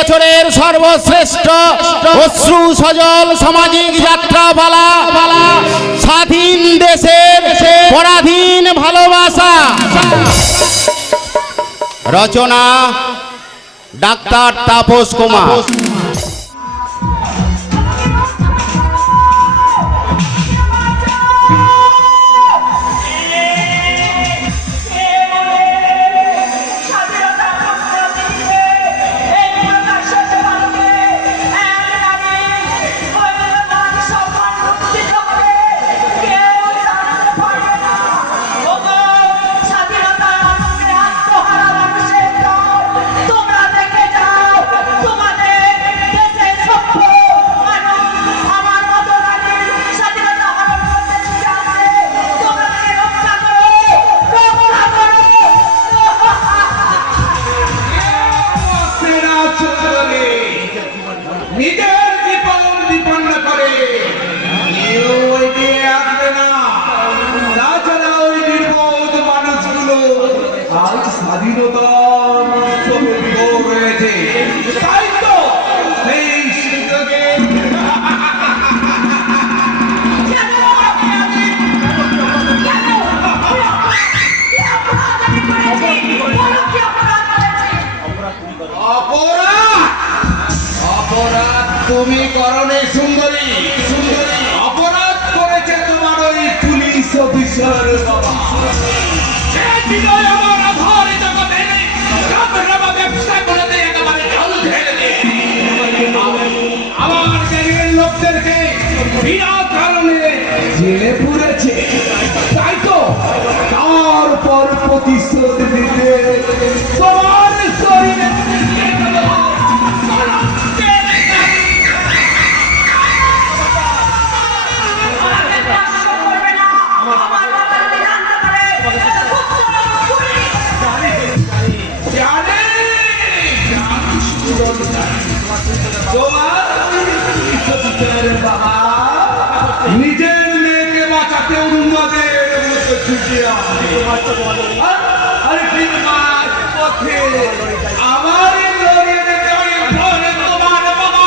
বছরের সর্বশ্রেষ্ঠ অশ্রু সজল সামাজিক যাত্রাপালা স্বাধীন দেশের পরাধীন ভালোবাসা। রচনা ডাক্তার তাপস কুমার। তুমি করণে সুন্দরী অপরাধ করেছে তোমার ওই পুলিশ অফিসার বাবা। আমার গ্যাংয়ের লোকদেরকে বিনা কারণে জেলে পুরেছে, তাই তো তারপর প্রতিশোধ নিতে তোমার শরীরে নিজের মেয়েকে বাঁচাতে উন্মাদের মতো ছুটিয়া আমার লড়িয়ে দিতে তোমার বাবা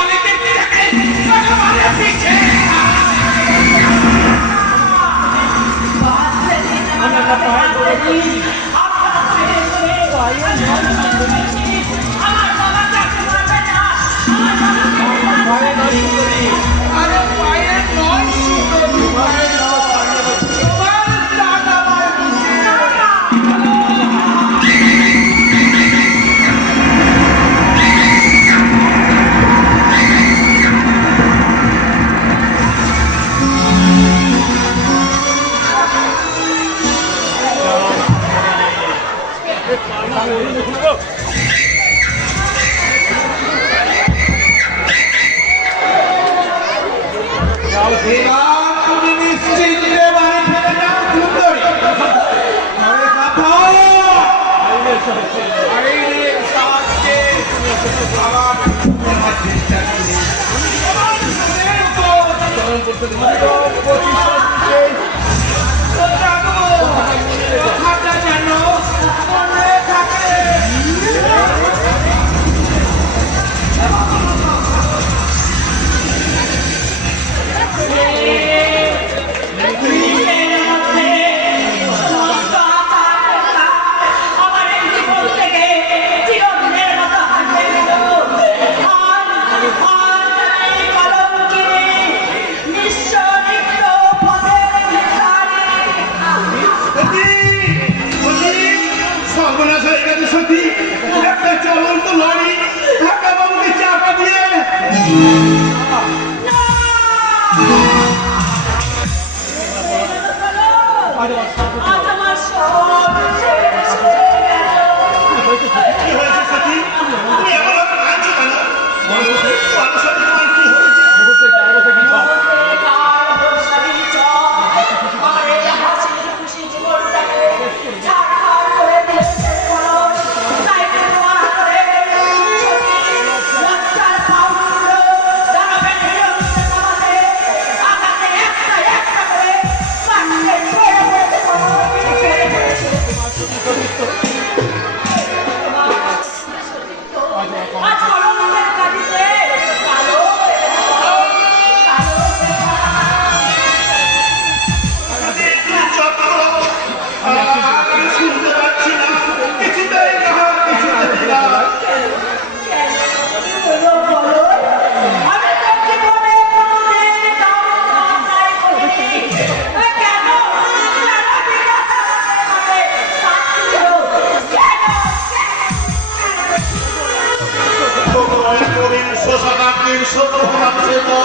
শোষাকান্তির শত্রুভাবছে তো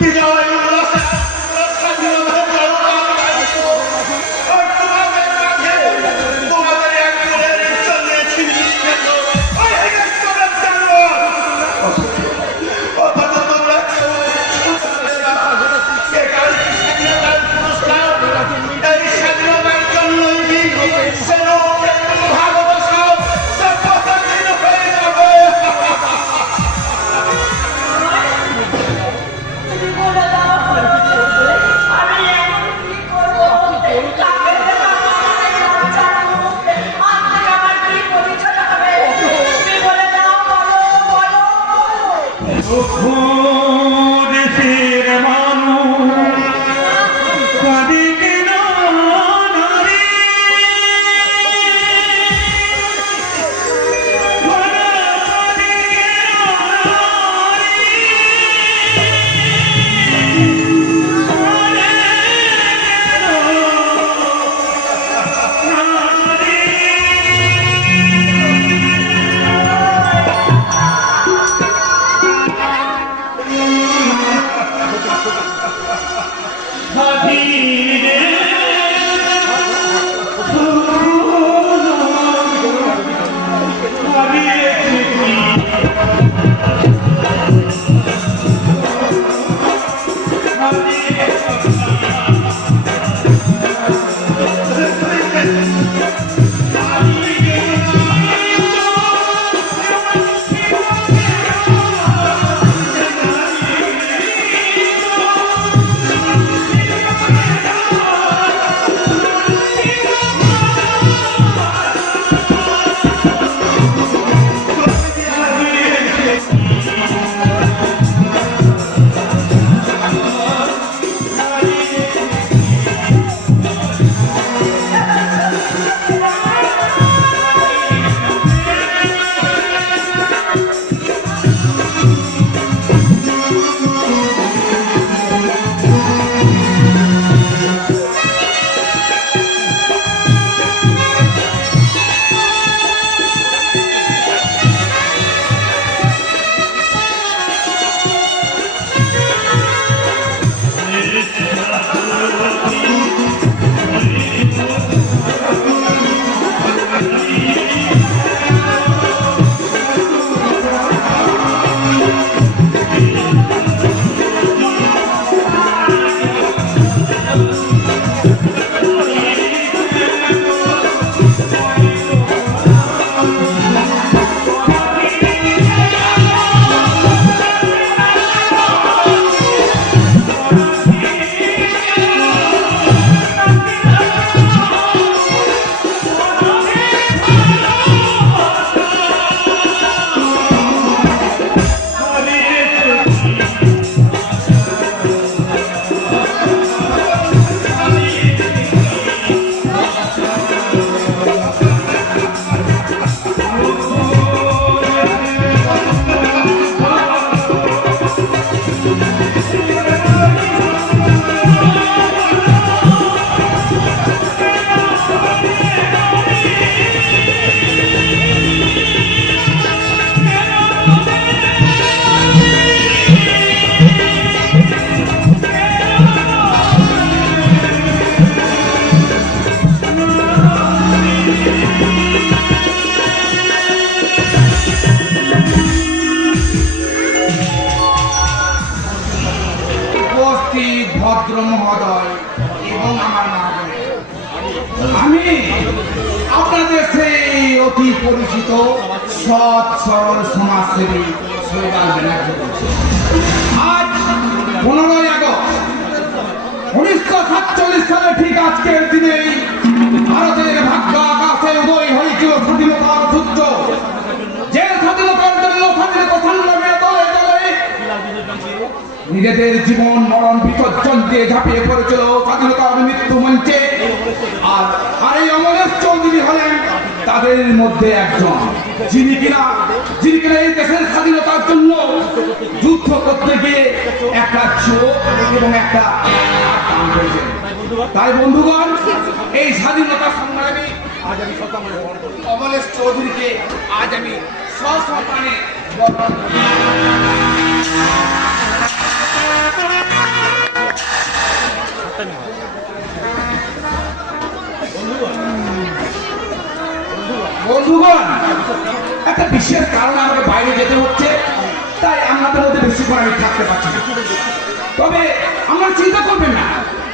বিজয় উল্লাসে স্বাধীনতা জনতার দায়িত্ব। আর তোমাদের মাঝে তোমাদের একজনের জন্য ছিনিস খেত ওই হিংস্রের জানোয়ার। অথচ তোমরা কেউ শুনতে না। কে কাল স্বাধীনতার পুরস্কার এই স্বাধীনতার জন্যই সেন ভালোবাসা সভ্যতা দিন হয়ে যাবে। দেশের মানুষ কাঁদে কেন নারী? কাঁদে কেন নারী? কাঁদে কেন নারী? ভদ্র মহোদয় এবং আমার মা বোনেরা, আমি আপনাদের সেই অতি পরিচিত সৎ সরল সমাজসেবী সৈয়দ ব্যানার্জি বলছি। আজ 15ই আগস্ট 1947 সালে ঠিক আজকের দিনেই ভারতের ভাগ্য আকাশে উদয় হয়েছিল স্বাধীনতার সূর্য। যে স্বাধীনতার জন্য স্বাধীনতা সংগ্রামে দলে দলে নিজেদের জীবন মরণ বিসর্জন দিয়ে ঝাঁপিয়ে পড়েছিল স্বাধীনতার মৃত্যু মঞ্চে। আর এই অমলেশ চৌধুরী হলেন তাদের মধ্যে একজন, যিনি কিনা এই দেশের স্বাধীনতার জন্য যুদ্ধ করতে গিয়ে একটা চোখ এবং একটা কান হয়েছে। তাই বন্ধুগণ, এই স্বাধীনতা সংগ্রামী আজ আমি অমলেশ চৌধুরীকে আজ আমি সসম্মানে বন্ধুগণ, একটা বিশেষ কারণে আমাকে বাইরে যেতে হচ্ছে, তাই আপনাদের মধ্যে বেশিক্ষণ আমি থাকতে পারছি না। তবে আপনারা চিন্তা করবেন না,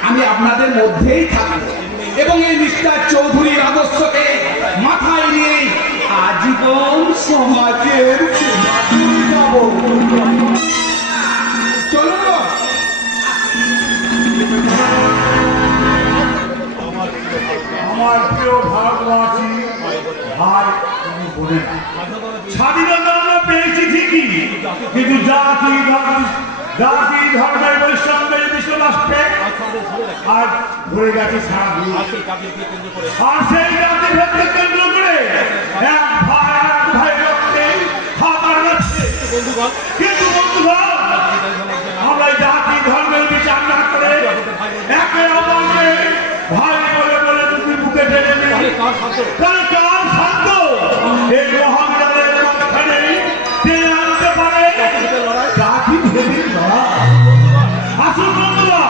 আমি আপনাদের মধ্যেই থাকবো এবং এই মিস্টার চৌধুরীর আদর্শকে মাথায় নিয়ে আজীবন সমাজের সেবা করে যাবো। চলুন গো। আমার প্রিয় ভারতবাসী ভাই তুমি বলে না, স্বাধীনতা আমরা পেয়েছি ঠিকই, কিন্তু জাতি ধর্মের বৈষম্যের বিশ্ব রাষ্ট্রে আজ ঘুরে গেছে সারা দুনিয়া। আর সেই জাতি ভেদকে কেন্দ্র করে এক ভাই রক্তে হাতার যাচ্ছে। কিন্তু বন্ধুগণ, আমরা জাতি ধর্মের বিচার না করে একে অপরকে ভাই বলে বলে যদি মুখে টেনে নিই, তাহলে কার শান্ত এই মহাবিদ্যালয়ের মাঝখানে টেনে আনতে পারে জাতি ভেদের লড়াই। আসুন বন্ধুরা,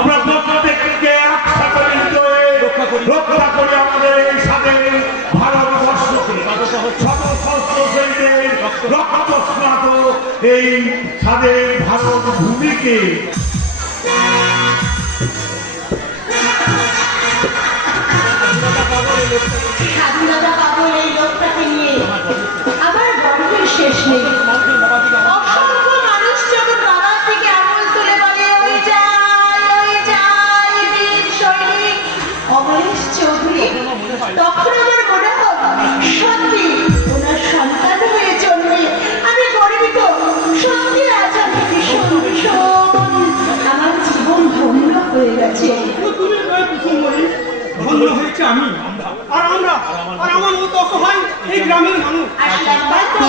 আমরা প্রত্যেককে একসাথে মিলিত হয়ে রক্ষা করি আমাদের এই স্বাধীন ভারতবর্ষকে, সশস্ত্র সৈন্যের রক্তস্নাত এই স্বাধীন ভারত ভূমিকে। স্বাধীনতা পাবো এই লোকটাকে নিয়ে আমার গর্বের শেষ নেই। অসংখ্য মানুষ যখন বাবার থেকে আঙুল তুলে বলে ওই যায় বীর সৈনিক অমরেশ চৌধুরী, তখন আমার মনে হয় সত্যি ওনার সন্তান হয়ে জন্মে আমি গর্বিত। সত্যি আজ আমি ভীষণ আমার জীবন ধন্য হয়ে গেছে। ধন্য হয়েছে আমি আর আমরা আর আমার মতো অসহায় এই গ্রামের মানুষ। আসলাম ভাই তো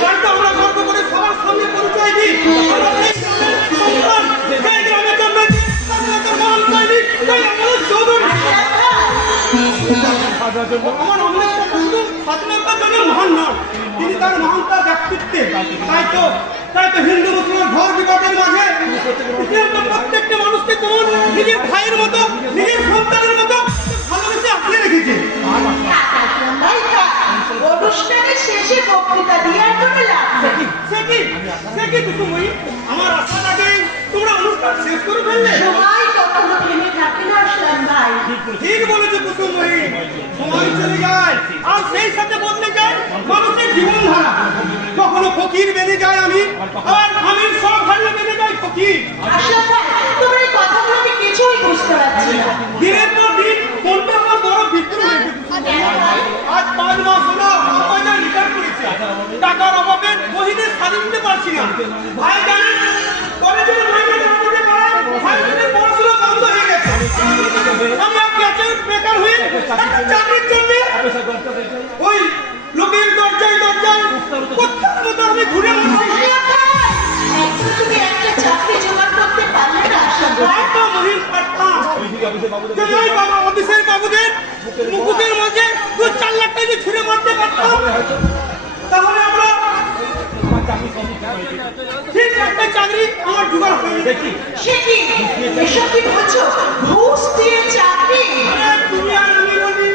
তাই তো আমরা গর্ব করে সবার সামনে পরিচয় দিই আমরা সেই গ্রামের সন্তান, সেই গ্রামের জন্মেছি স্বাধীনতার মহান সৈনিক, তাই আমাদের চৌধুরী। আমার অমলেশ চাচা শুধু স্বাধীনতার জন্য মহান নন, তিনি তার মহানতার ব্যক্তিত্বে তাই তো হিন্দু মুসলমান ঘর বিবাদের মাঝে প্রত্যেকটা মানুষকে যেমন নিজের ভাইয়ের মতো নিজের সন্তানের মতো ভালোবেসে আঁকড়ে রেখেছে। অনুষ্ঠানের শেষে বক্তৃতা দেওয়ার জন্য লাগবে। সে কি কুসুময়ী, আমার আশা লাগে তোমরা অনুষ্ঠান শেষ করে ফেললে। সময় কখনো থেমে থাকে না আসলাম ভাই। ঠিক বলেছে কুসুময়ী, সময় চলে যায় আর সেই সাথে বদলে যায় মানুষের জীবনধারা। কখনো ফকির বেঁধে যায় আর আমি সব হারিয়ে বেঁধে যাই ফকির। আসলাম ভাই, তোমার এই কথাগুলো আমি কিছুই বুঝতে পারছি না। দিনের পর দিন কোনটা আমার বড় বিদ্রোহ হয়েছে। আজ 5 মাস হলো আমার রিটার্ন করেছে, টাকার অভাবে মহিদের শাড়ি দিতে পারছি না। ভাই জানেন কলেজের মাইনে না দিতে পারে ভাইদের পড়াশোনা বন্ধ হয়ে গেছে। আমি আর ক্যাচের বেকার হয়ে একটা চাকরির জন্য ওই লোকের দরজায় কোথার মতো আমি ঘুরে আসছি। একটু তুমি একটা চাকরি জোগাড় করতে পারলে না আসলাম ভাই? একটা মহিল পাঠতাম জয় বাবা অফিসের বাবুদের মুকুটের মাঝে 2-4 লাখ টাকা ছুঁড়ে মারতে পারতাম, তাহলে আমরা ঠিক একটা চাকরি আমার জোগাড় হয়ে দেখি। সে কি এসব কি বলছো? ঘুষ দিয়ে চাকরি? তুমি আর আমি বলি,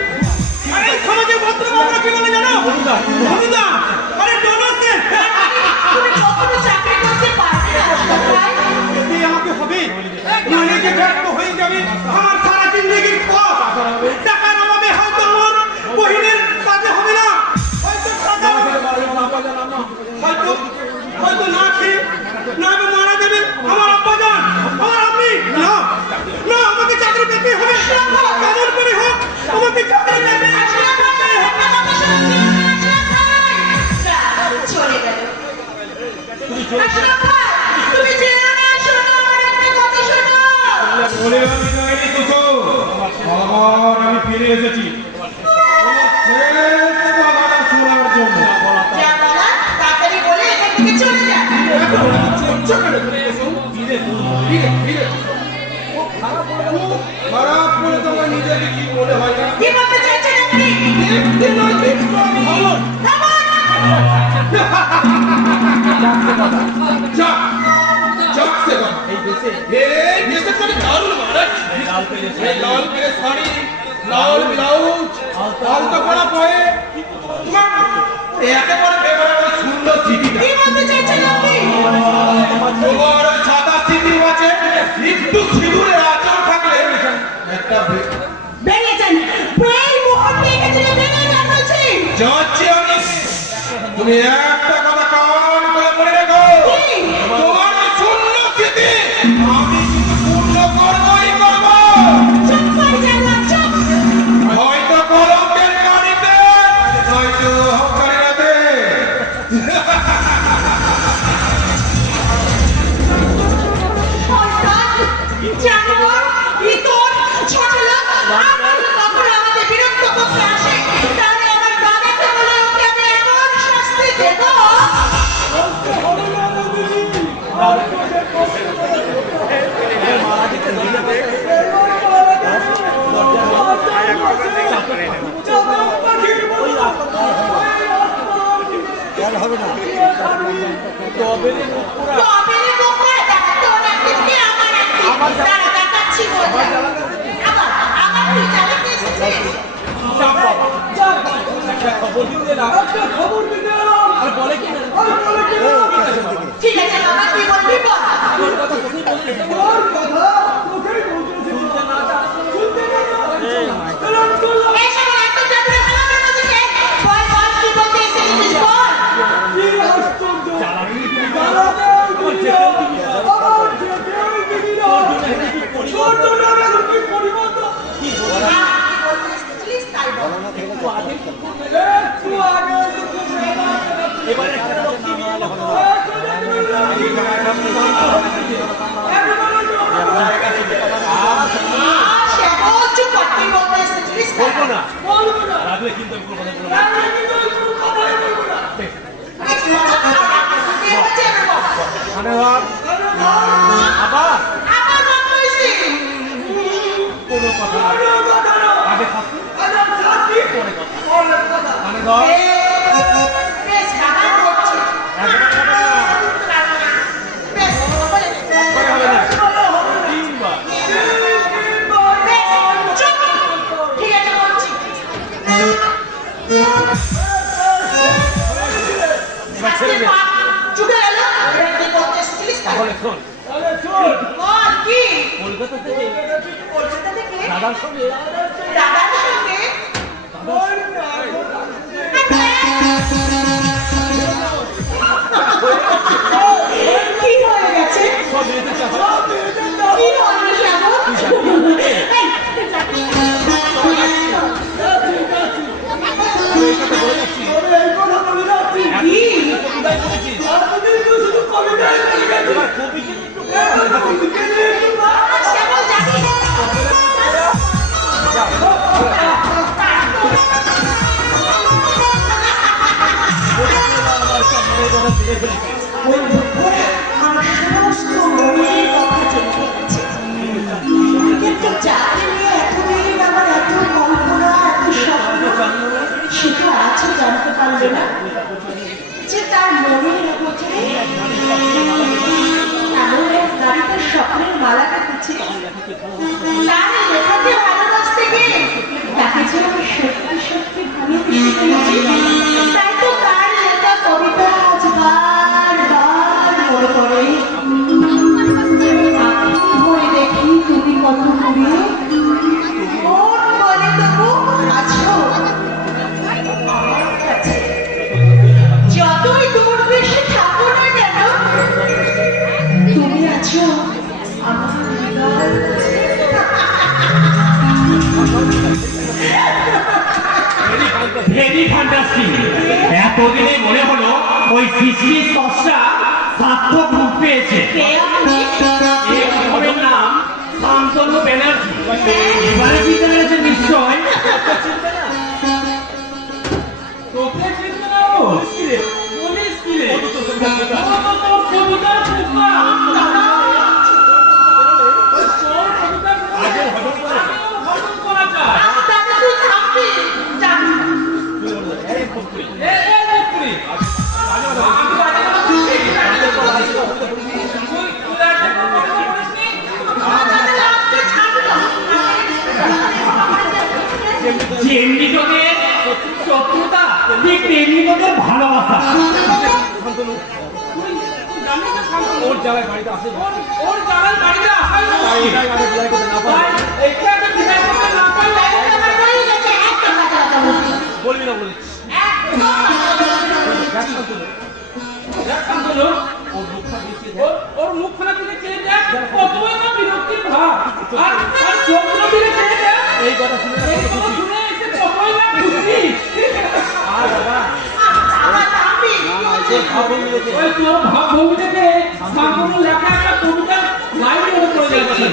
আরে সমাজে ভদ্রবাবুরা কি বলে জানো? অনুদান, আরে ডোনেশন। তুমি কখনো চাকরি করতে পারবে না আসলাম ভাই। এতে আমাকে হবে মানে যে ব্যর্থ হয়ে যাবে আমার সারা জিন্দগির পথ। টাকার অভাবে হয়তো আমার বহিনের কাজে হবে না, হয়তো টাকা হয়তো না খেয়ে না মারা দেবে আমার আব্বাজান, আমার আম্মি। না না, আমাকে চাকরি পেতে হবে, কেমন করে হোক আমাকে চাকরি পেতে হবে। আসলাম ভাই, একটা কথা শুনে আসলাম ভাই। চলে গেল। আসলাম ভাই, তুমি যেও না, শোনো আমার একটা কথা শোনো। বলে আমি যাইনি তো, আবার আমি ফিরে এসেছি শেষ কথাটা শোনার জন্য। যা বলা তাড়াতাড়ি বলে এখান থেকে চলে যা। খারাপ করে তোমার নিজেকে কি মনে হয় না? কি বলতে চাইছেন আপনি? দেখতে নয় দেখতে আমি ভালো। থামুন। যাক, যাক সে কথা। এই দেশে এই দেশে তো দারুণ মারাজ। লাল পেলে এই লাল পেরে শাড়ি, লাল ব্লাউজ, আলতা পরা পয়ে, তোমার একেবারে বেবারে ওই সুন্দর স্মৃতিটা। কি বলতে চাইছেন আপনি? তোমার ওই সাদা স্মৃতির মাঝে একটু সিঁদুরের আঁচল থাকলে একটা ভেঙে যান, এই মুহূর্তে এখানে ভেঙে যান বলছি। যাচ্ছি আমি। তুমি একটা কথা কান করে মনে রেখো, কি? তোমার ওই শূন্য স্মৃতি আমি কিন্তু পূর্ণ করবই করবো। চুপ করে যান না, চুপ। হয়তো কলঙ্কের গাড়িতে, নয়তো হকারি রাতে। শয়তান, জানোয়ার, ইতর, ছোটলোক, আর যদি কখনো আমাদের বিরক্ত করতে আসে, তাহলে আমার দাদাকে বলে ওকে আমি এমন শাস্তি দেবো। তবে মুখ করে দেখো, তোর একদিন কি আমার একদিন। দাঁড়া, দেখাচ্ছি মজা। আবার তুই চালাতে এসেছিস? ঠিক আছে বাবা, তুই বলবি বল। এই সময় এত চাপড়ে ফেলাবে নদীতে। বল, বল, কি বলতে এসেছিস বল। কি বলতে এসেছিলিস তাই বল। শ্যামল, চুপ কর, তুই বলতে এসেছিলিস তাই বল। বলবো না রাখলে কিন্তু আমি কোনো কথা বলবো না। বেশ, কি হচ্ছে এবার বল। মানে ভাব আবার আবার বল কইছি। কোনো কথা না। আগে থাকতে পরে কথা। মানে ধর বেশ, রাগান করছে। বেশ, বলে দে। হবে না তিনবার বেশ, চুপ। ঠিক আছে, বলছি। ছেড়ে দে। চুপে গেল। এবার তুই বলতে এসেছিলিস তাই বল। তাহলে শোন বল, কি? কলকাতা থেকে কলকাতা থেকে? দাদার সঙ্গে দাদার সঙ্গে? কি হয়ে গেছে? সব মেয়েদের চাপা কি হলো শ্যামল? কি? বিদায় করেছিস এবার কবিকে শ্যামল, জানি না। আমার সমস্ত মনের কথা জেনে গেছে। কিন্তু যাকে নিয়ে এতদিন আমার এত কল্পনা, এত স্বপ্ন, সেটা আজও জানতে পারলো না যে তার মনের অগোচরে এমন এক নারীদের স্বপ্নের মালা কেটেছে। তার লেখাকে ভালোবাসতে গিয়ে তাকে যে আমি সত্যি সত্যি ভালোবেসে ফেলেছি। তাই তো তার লেখা কবিতা আজ বারবার মনে পড়ে। আঁখি ভরে দেখি তুমি কত দূরে, মন বলে তবু আছো আমার কাছে। যতই দূর বেশি থাকো না কেন, তুমি আছো আমার হৃদয়ের কাছে। Very fantastic. এতদিনে মনে হলো ওই সৃষ্টির স্রষ্টা সার্থক রূপ পেয়েছে। এই কবির নাম শান্তনু ব্যানার্জি। এবারে কি জানেছে নিশ্চয় তোকে চিনতে না বলিস কি রে ও তো তোর কবিতার পুষ্পা তোর কবিতার আগে হজম করা যায় তাহলে তুই থাকবি, জানি। এই পুত্রী যেমনি তোদের শত্রুতা ঠিক তেমনি তোদের ভালোবাসা। ওর জ্বালায় বাড়িতে আসে ওর জ্বালায় বাড়িতে আসাই এইটা একটা ডিনার করতে না পারলে বলবি না বলে ওর মুখখানা দিকে চেয়ে দেখ কতই না বিরক্তির ভাব আর চোখগুলো দিকে চেয়ে দেখ এই কথা শুনে এসে কতই না খুশি আর বাবা ওই তোর ভাবভঙ্গি থেকে সামনে লেখা একটা কবিতা লাইন মনে পড়ে যাচ্ছে,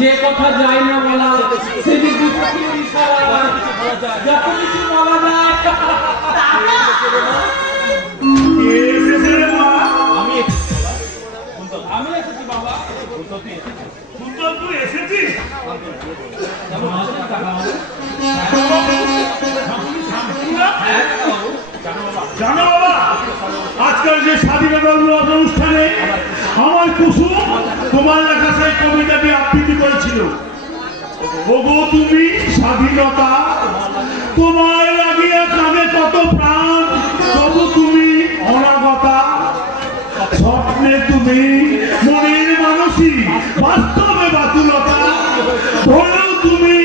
যে কথা যায় না বলা সেদিন বিপক্ষের ইশারা যত কিছু বলা যায়। আমি এসেছি বাবা। তুই এসেছিস? জানো বাবা, আজকাল যে স্বাধীনতা অনুষ্ঠানে আমার কুসুম তোমার লেখা সেই কবিতাটি আবৃত্তি করেছিল। ওগো তুমি স্বাধীনতা, তোমার লাগিয়া কাঁদে কত প্রাণ, তবু তুমি অনাগতা। স্বপ্নে তুমি মনের মানুষই, বাস্তবে বাতুলতা। ধরেও তুমি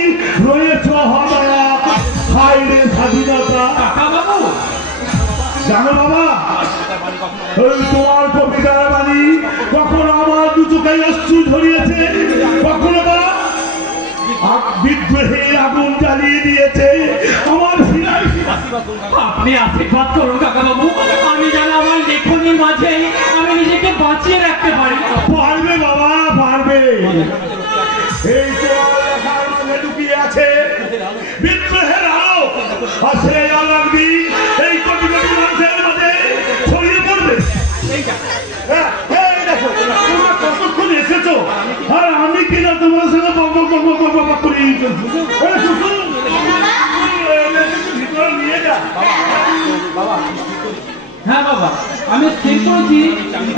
রয়েছ হতরা, হায় রে স্বাধীনতা। জানো বাবা, ওই তোমার কবিতার বাণী কখনো আমার দু চোখে অশ্রু ঝরিয়েছে, কখনো বা বিদ্রোহের আগুন জ্বালিয়ে দিয়েছে আমার শিরায়। আপনি আশীর্বাদ করুন কাকা বাবু, আমি যেন আমার লেখনীর মাঝে আমি নিজেকে বাঁচিয়ে রাখতে পারি। পারবে বাবা, পারবে। এই তোমার লেখার মধ্যে লুকিয়ে আছে বিদ্রোহের আলো, আর সেই আলো একদিন এই কোটি কোটি মানুষের মাঝে ছড়িয়ে পড়বে। হ্যাঁ, এই দেখো, তোমরা কতক্ষণ এসেছো আর আমি কিনা তোমার সঙ্গে বক করি। ভিতরে নিয়ে যা। হ্যাঁ বাবা, আমি স্থির করেছি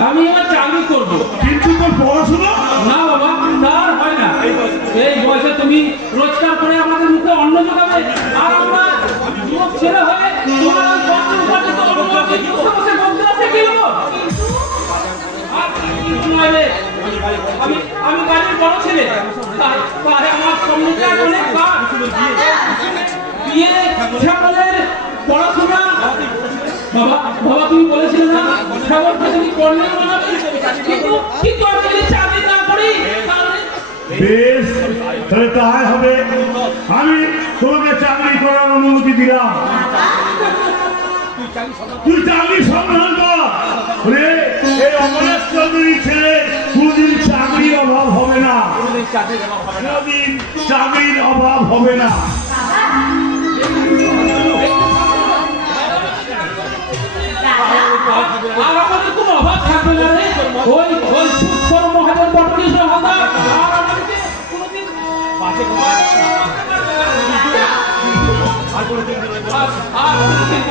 আমি এবার চাকরি করবো। কিন্তু তোর পড়াশোনা না বাবা, না আর হয় না। এই বয়সে তুমি রোজগার করে আমাদের মুখে অন্ন যোগাবে, আর আমরা যুবক ছেলে হয়ে তোমার ওই পত্র উপার্জিত অন্ন বসে বসে বলতে আছে কি হবো? আর কিছু নয় রে, আমি বাড়ির বড় ছেলে, তাই আমার সম্মুখে অনেক কাজ। বিয়ে ছাগলের পড়াশোনা। বাবা বাবা তুমি বলেছিলে না ছাগলকে তুমি কর্নেল বানাবে, কিন্তু কিন্তু আমি যদি চাকরি না করি তাহলে বেশ, তাহলে তাই হবে। আমি তোমাকে চাকরি করার অনুমতি দিলাম। তুই চাকরি সন্ধান কর। এই অমরেশ চৌধুরী ছেলে কোনদিন চাকরির অভাব হবে না, কোনদিন চাকরির অভাব হবে না। আর আমাদের কোনো অভাব থাকবে না রে। ওই ওই সুস্থর মহাজন বটকৃষ্ণ হালদার আর আমাদেরকে কোনোদিন বাজে কথা আর কোনোদিন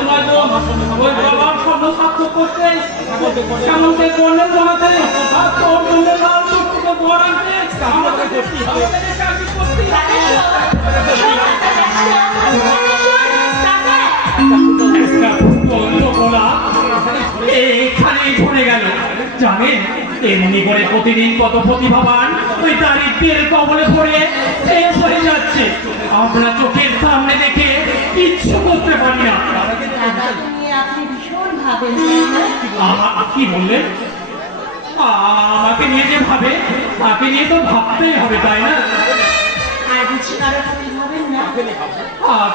নয় গো। ওই বাবার স্বপ্ন সার্থক করতে কেমনকে কর্নেল বানাতে আর তোর জন্য লাল টুকটুকে বর আনতে আমাদের করতেই হবে, চাকরি করতেই হবে। এখানেই পড়ে গেল। জানেন এমনি করে প্রতিদিন কত প্রতিভাবান ওই দারিদ্রের কবলে পড়ে শেষ হয়ে যাচ্ছে। আমরা চোখের সামনে দেখে কিচ্ছু করতে পারি না। আপনি ভীষণ ভাবেন। কি বললেন? আমাকে নিয়ে যে ভাবে তাকে নিয়ে তো ভাবতেই হবে, তাই না? আর বুঝি কারো প্রতি ভাবেন না?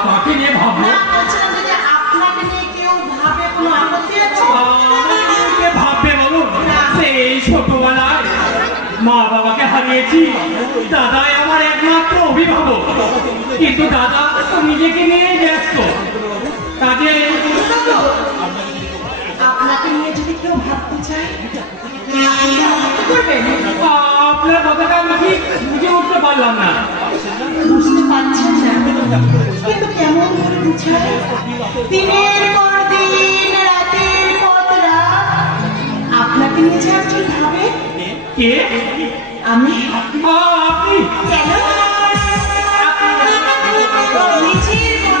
তাকে নিয়ে ভাববো? না, বলছিলাম যদি আপনাকে নিয়ে কেউ ভাবে কোনো আপত্তি আছে? আমাকে ভাববে বলুন? সেই ছোটবেলায় মা বাবাকে হারিয়েছি, দাদাই আমার একমাত্র অভিভাবক, কিন্তু দাদা নিজেকে নিয়ে ব্যস্ত কাজে। আপনাকে নিয়ে যদি কেউ ভাবতে চায় আপনি আপত্তি করবেন? আপনার কথাটা আমি ঠিক বুঝে উঠতে পারলাম না। বুঝতে পারছেন না, কিন্তু কেমন করে বুঝায়? দিনের পর দিন, রাতের পর রাত আপনাকে নিয়ে যে একজন ভাবে। কে? আমি। আপনি? কেন? আপনি নিজের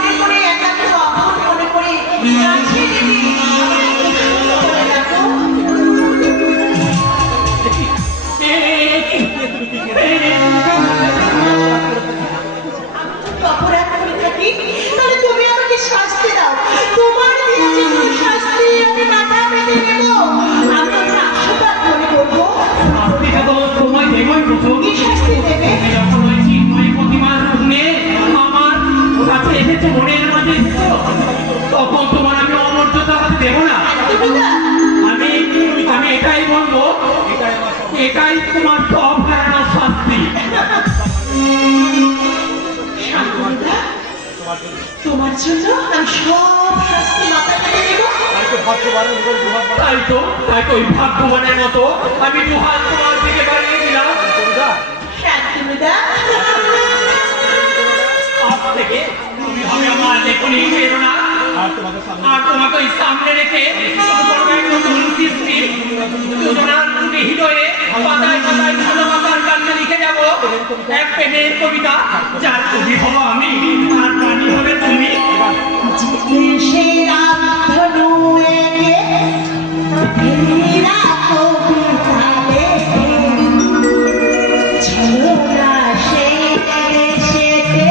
তোমার জন্য আমি সব শাস্তি মাথায় পেতে দেব। তাই তো ওই ভাগ্যবানের মতো আমি দুহাত তোমার দিকে বাড়িয়ে দিলাম। শান্তনুদা, আজ থেকে তুমি হবে আমার লেখনী প্রেরণা। আর তোমাকে ওই সামনে রেখে শুরু করবো এক নতুন সৃষ্টি। দুজনার দুটি হৃদয়ে পাতায় পাতায় ভালোবাসার গান লিখে যাব এক প্রেমের কবিতা, যার কবি হব আমি আর প্রাণী হবে তুমি। জিতে সে রামধনু এঁকে ফেরা কবিতা লেখে, চলো না সেই দেশেতে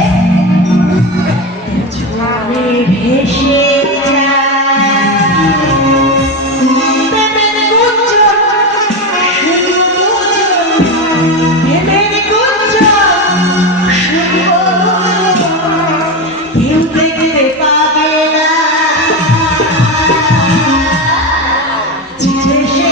ঝরে ভেসে যায়। প্রেমের গুঞ্জন শুধু গুঞ্জন, প্রেমের গুঞ্জন শুধু কেউ দেখতে পাবে না। জিতে সে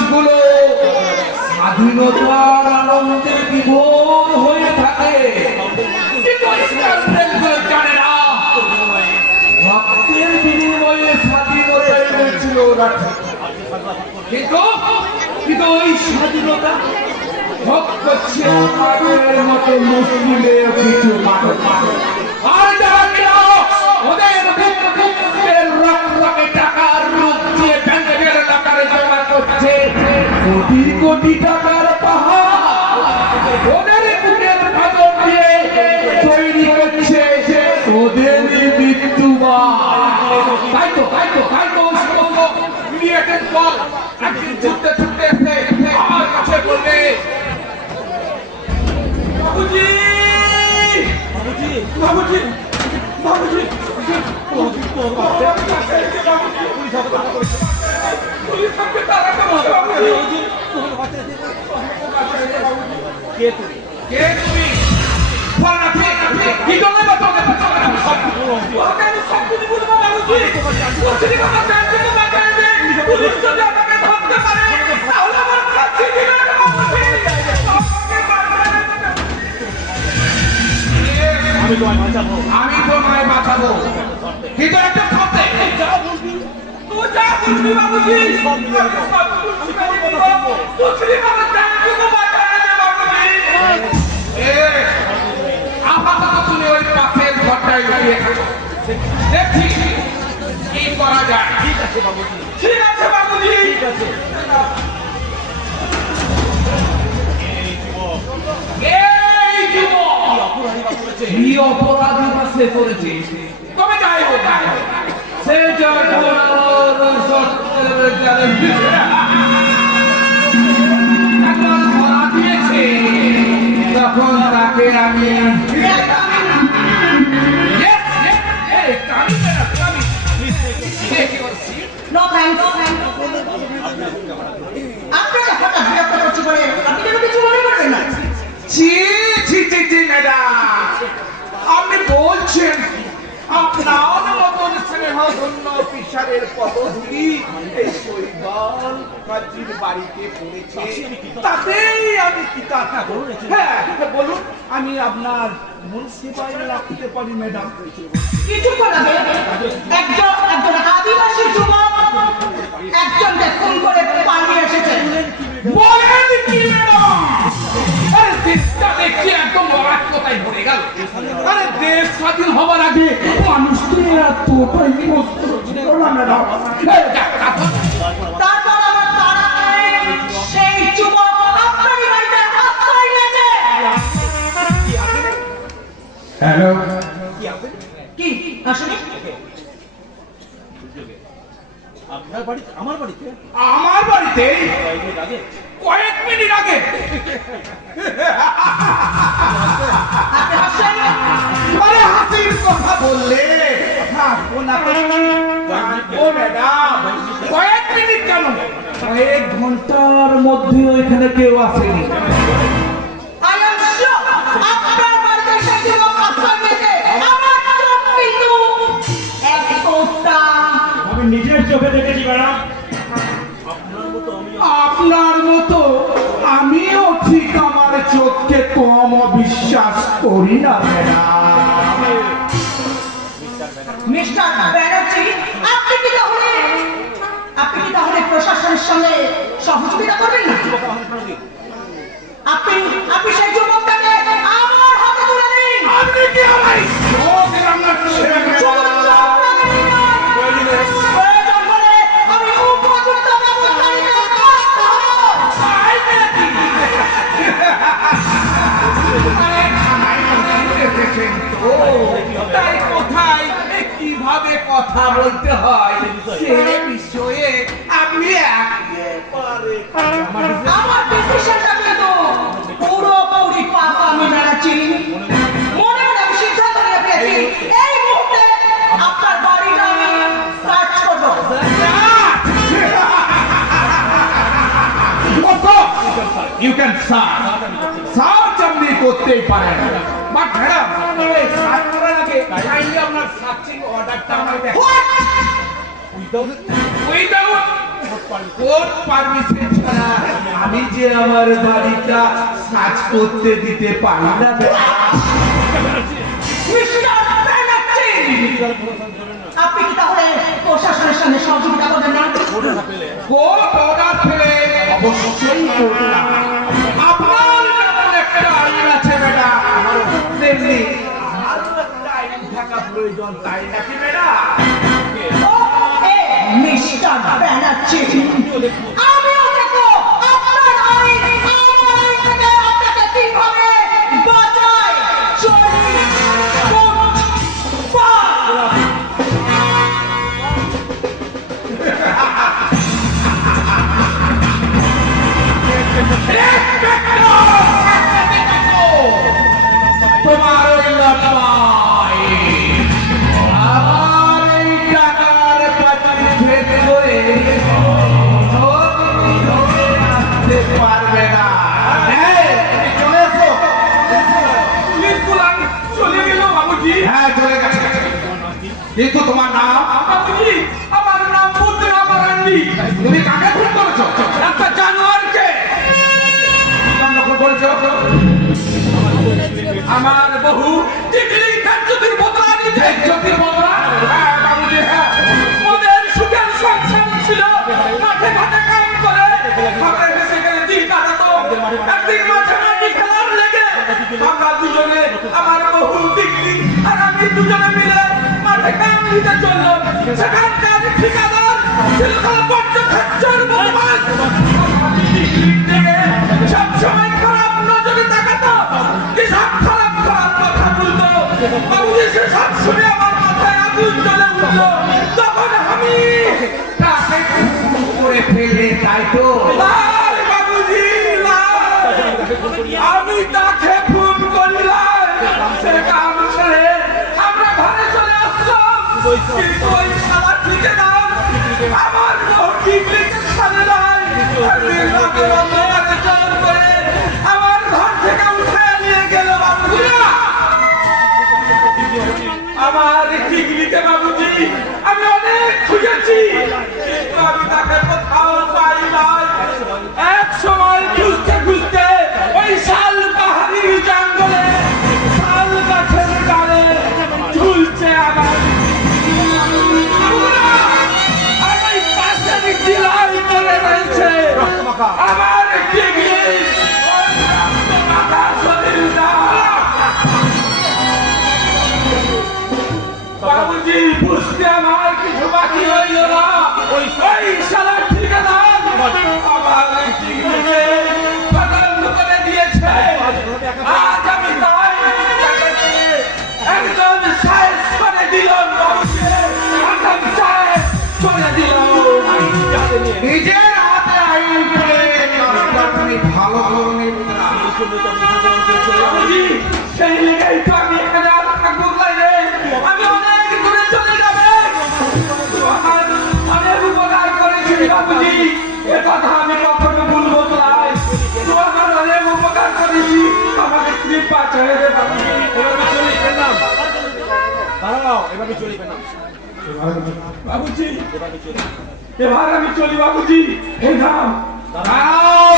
চলো না স্বাধীনতার আনন্দে বিভোর হয়ে থাকে, কিন্তু ইসলামগুলো জানে না রক্তের বিনিময়ে স্বাধীনতা এনেছিল ওরা। কিন্তু ওই স্বাধীনতা ভোগ করছে আমাদের মতো মুসলিমের কিছু মানুষ। আর যারা কিনা ওদের বুকের রক্তে টাকার রূপ দিয়ে ব্যাংকের টাকার জমা করছে কোটি কোটি টাকার পাহাড়, ওদের বুকের ভেতর দিয়ে তৈরি করছে ওদের মৃত্যুবান। তাই তো ওই সমস্ত ক্রিয়েটেড বল একদিন ছুটতে ছুটতে এসে আমার কাছে বলবে, বাবুজি বাবুজি বাবুজি বাবুজি পুলিশ আমাকে তাড়া করছে। বাবুজি কে তুমি? বল না, ঠিক কি জন্য তোকে সব কিছু বলবো বাবুজি। মুসলিম বাবার ব্যাংক থেকে বাঁচায় দেন। পুলিশ যদি আমাকে ধরতে পারে তাহলে আমার ফাঁসি দিবেন বাবুজি। আমাকে বাঁচায় দেন। আমি তোমায় বাঁচাবো, কিন্তু একটা শর্তে। তুই যা বলবি বাবুজি, আমি সব কিছু মেনে নিব। মুসলিম বাবার ব্যাংক থেকে বাঁচায় দেন বাবুজি। আপাতত তুমি ওই পাশের ঘরটায় লুকিয়ে থাকো, দেখছি কি করা যায়। ঠিক আছে বাবুজি। ঠিক আছে বাবুজি। ঠিক আছে। এই যুবক কি অপরাধী পাশে করেছে, তবে যাই হোক না হোক, সে যখন ওর সত্যের জালে একবার ধরা দিয়েছে, তখন তাকে আমি Yes, yes, এই কামি মেরা, কামি। দেখি বলছি। No thanks. আপনাকে হঠাৎ বিরক্ত করছি বলে আপনি যেন কিছু মনে করবেন না। জি জি জি জি ম্যাডাম, আপনি বলছেন আপনার মতন স্নেহধন্য অফিসারের পদধূলি এই শৈবাল কাজীর বাড়িতে পড়েছে, তাতেই আমি কৃতজ্ঞ। হ্যাঁ বলুন, আমি আপনার মন সেবায় রাখতে পারি ম্যাডাম। কিছুক্ষণ আগে একজন আদিবাসী যুবক একজনকে খুন করে পালিয়ে এসেছে। বলেন কি ম্যাডাম? আরে দেশটা দেখছি একদম লড়াই কোথায় ভরে গেল। আরে দেশ স্বাধীন হবার আগে মানুষদের এতটাই কষ্ট ছিল না ম্যাডাম। তারপর আমার পাড়ায় সেই যুবক আপনারই বাড়িতে আশ্রয় নিয়েছে। হ্যালো, কি আসলে আপনার বাড়িতে আমার বাড়িতে আমার বাড়িতে আগে কয়েক মিনিট আগে। আপনি হাসছেন? আরে হাসির কথা বললে হাসবো না তো? ও ম্যাডাম, কয়েক মিনিট কেন, কয়েক ঘন্টার মধ্যে ওইখানে কেউ আসেনি। I am sure আপনার বাড়িতে সেই যুবক আশ্রয় নিয়েছে। আমার চোখ কিন্তু এতটা আমি নিজের চোখে দেখেছি ম্যাডাম। আপনার মতো আমিও ঠিক আমার চোখকে কম বিশ্বাস করি না ম্যাডাম। মিস্টার ব্যানার্জি, আপনি কি তাহলে প্রশাসনের সঙ্গে সহযোগিতা করবেন না? আপনি সেই যুবকটাকে আমার হাতে তুলে দিন। আপনি কি আমায় চোখ রাঙাচ্ছেন ম্যাডাম? প্রয়োজন হলে আমি উপযুক্ত ব্যবস্থা নিতে বাধ্য হব। তাই কোথায় কিভাবে কথা বলতে হয় সে বিষয়ে আপনি একেবারে আমার ডিসিশনটা কিন্তু পুরোপুরি পাকা আমি জানাচ্ছি। মনে মনে আমি সিদ্ধান্ত নিয়ে ফেলেছি, এই মুহূর্তে আপনার বাড়িটা আমি সার্চ করবো। ইউ ক্যান সার্চ আপনি করতেই পারেন, বাট ম্যাডাম এই সার্চ করার আগে কাইন্ডলি আপনার সার্চিং অর্ডারটা আমায় দেন। উইদাউট কোর্ট পারমিশন ছাড়া আমি যে আমার বাড়িটা সার্চ করতে দিতে পারি না। মিস্টার ব্যানার্জি, আপনি কি তাহলে প্রশাসনের সঙ্গে সহযোগিতা করবেন না? কোর্ট অর্ডার পেলে অবশ্যই করলাম। আপনার যেমন একটা আইন আছে ম্যাডাম, তেমনি আমারও একটা আইন থাকা প্রয়োজন, তাই নাকি ম্যাডাম? মিস্টার ব্যানার্জি, আমিও দেখো আপনার আইন আমার আইন থেকে আপনাকে কিভাবে বাঁচায়। তোমার ওই লটাই আমার এই টাকার পাচির ভেদ করে আসতে পারবে না। চলে এসো। বিলকুল আমি চলে গেল বাবুজি। হ্যাঁ চলে গেছে, কিন্তু তোমার নাম? বাবুজি, আমার তুমি কাকে খুন করেছো? একটা জানোয়ারকে। কি কাণ্ড করেছো? আমার বহু টিকলি কার্যতির বদলা নিতে। জ্যোতির বদলা? হ্যাঁ বাবুজি, হ্যাঁ। ওদের সুখের সংসার ছিল, মাঠে ঘাটে কাম করে খাবারের বেশি করে দিন কাটাতো। একদিন মাঠে মাটি খেলার লেগে আমরা দুজনে, আমার বহু টিকলি আর আমি দুজনে মিলে মাঠে কাম দিতে চললো। সেখানকার ঠিকাদার ছিল তার বড্ড খচ্চর বদমাশ। আমি টিকলির দিকে সবসময় খারাপ নজরে তাকাতো, কিসব খারাপ খারাপ কথা বলতো। বাবুজি সেসব শুনে আমার মাথায় আগুন জ্বলে উঠলো। তখন আমি তাকে খুন করে ফেলে, তাই তো? লাই বাবুজি, লাই। আমি তাকে ফোন করলাম, সে কাম ছেড়ে আমরা ঘরে চলে আসলাম। কিন্তু ওই শালা ঠিকাদার আমার বহু টিকলিকে ছাড়ে নাই। একদিন রাতের অন্ধকারে জোর করে আমার ঘর থেকে উঠে নিয়ে গেল বাবুজি। আমার টিকলিকে বাবুজি আমি অনেক খুঁজেছি, কিন্তু আমি তাকে কোথাও পাই নাই। এক সময় খুঁজতে খুঁজতে ওই শাল পাহাড়ির জঙ্গলে শাল গাছের ডালে ঝুলছে আমার। আমি পাশের টিলায় পড়ে রয়েছে আমার টিকলি। ওই রক্ত মাখা শরীরটা। বাবুজি বুঝতে আমার কিছু বাকি হইল না। ওই শালা ঠিকাদার আমার টিকলিকে পছন্দ করে দিয়েছে। আজ আমি তাই তাকে একজন সাহেব করে দিলাম বাবুজি, একদম সাহেব করে দিলাম। নিজের হাতে আইন করে কাজটা তুমি ভালো ধরনের না। বাবুজি সেই লেগেই তো আমি এখানে আর থাকবো লাগে। আমি অনেক দূরে চলে যাবে। আমার অনেক উপকার করেছি বাবুজি, এ কথা আমি কখনো ভুলবো না। তোমার অনেক উপকার করেছি, আমাকে কৃপা ছেড়ে দে বাবুজি। বাবুজি এবার আমি চলি বাবুজি। এই নাম দাঁড়াও!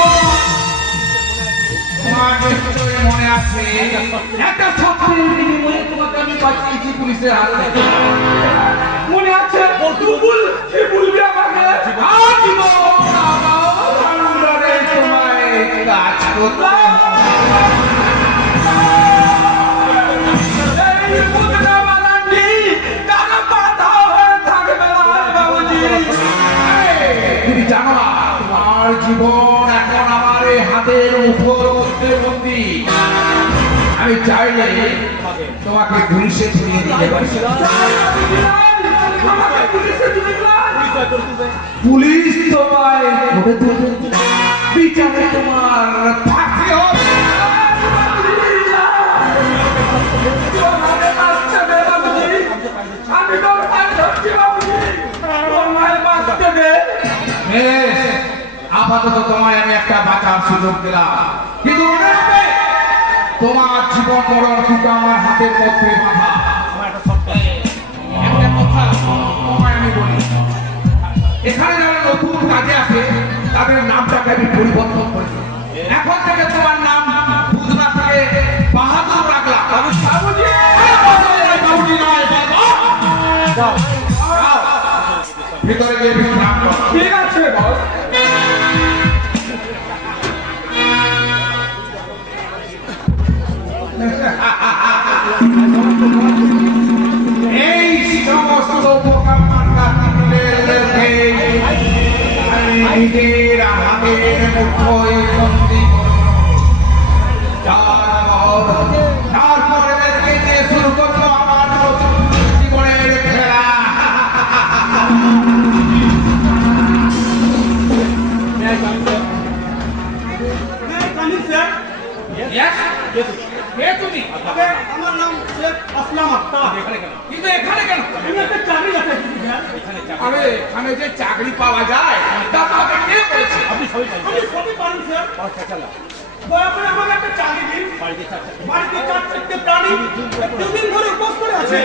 তোমার নিশ্চয়ই মনে আছে একটা ছাত্রের বিনিময়ে তোমাকে আমি বাঁচিয়েছি পুলিশের হাত থেকে। মনে আছে তুবুল কি বলবি আমাকে? আজীবন আন্দোলনে তোমায় কাজ করতে এই বুদনা বানানটি কারো বাধা হয়ে থাকবে না বাবুজি। তুমি জানো না তোমার জীবন এখন আমার এই হাতের মুঠোর মধ্যে বন্দি। আমি চাইলে তোমাকে পুলিশে ছড়িয়ে দিতে পারি। আমাকে পুলিশে দিবি না। পুলিশ তোমায় ধরে তুলবে, বিচারে তোমার ফাঁসি হবে। আমি তোর হাত ধরছি বাবুজি, তোর মায়ের বাঁচতে দে। বেশ, আপাতত তোমায় আমি একটা বাঁচার সুযোগ দিলাম, কিন্তু মনে রাখবে তোমার জীবন মরণ কিন্তু আমার হাতের মধ্যে বাঁধা। একটা কথা তোমায় আমি বলি, এখানে যারা নতুন কাজে আসে তাদের নামটাকে আমি পরিবর্তন করেছি। এখন থেকে তোমার নাম বুধনা থেকে বাহাদুর রাখলাম। বাবুজি বাবুজি নয় বাবা। যাও ভিতরে গিয়ে বিশ্রাম করো। ঠিক আছে বল। এই সমস্ত পোকামাকড় আমি নিজের হাতের মুঠোয় বন্দী তারপর এদেরকে দিয়ে শুরু করলো আমার নতুন জীবনের খেলা। কে তুমি? আমার নাম শেখ আসলাম আক্তার। কিন্তু এখানে কেন? আমি একটা চাকরি আছে আরে এখানে যে চাকরি পাওয়া যায় তা তোমাকে কে বলেছে? আমি সবই পারি স্যার। দয়া করে আমাকে একটা চাকরি দিন। বাড়িতে 4-4টে প্রাণী দুদিন ধরে উপোস করে আছে।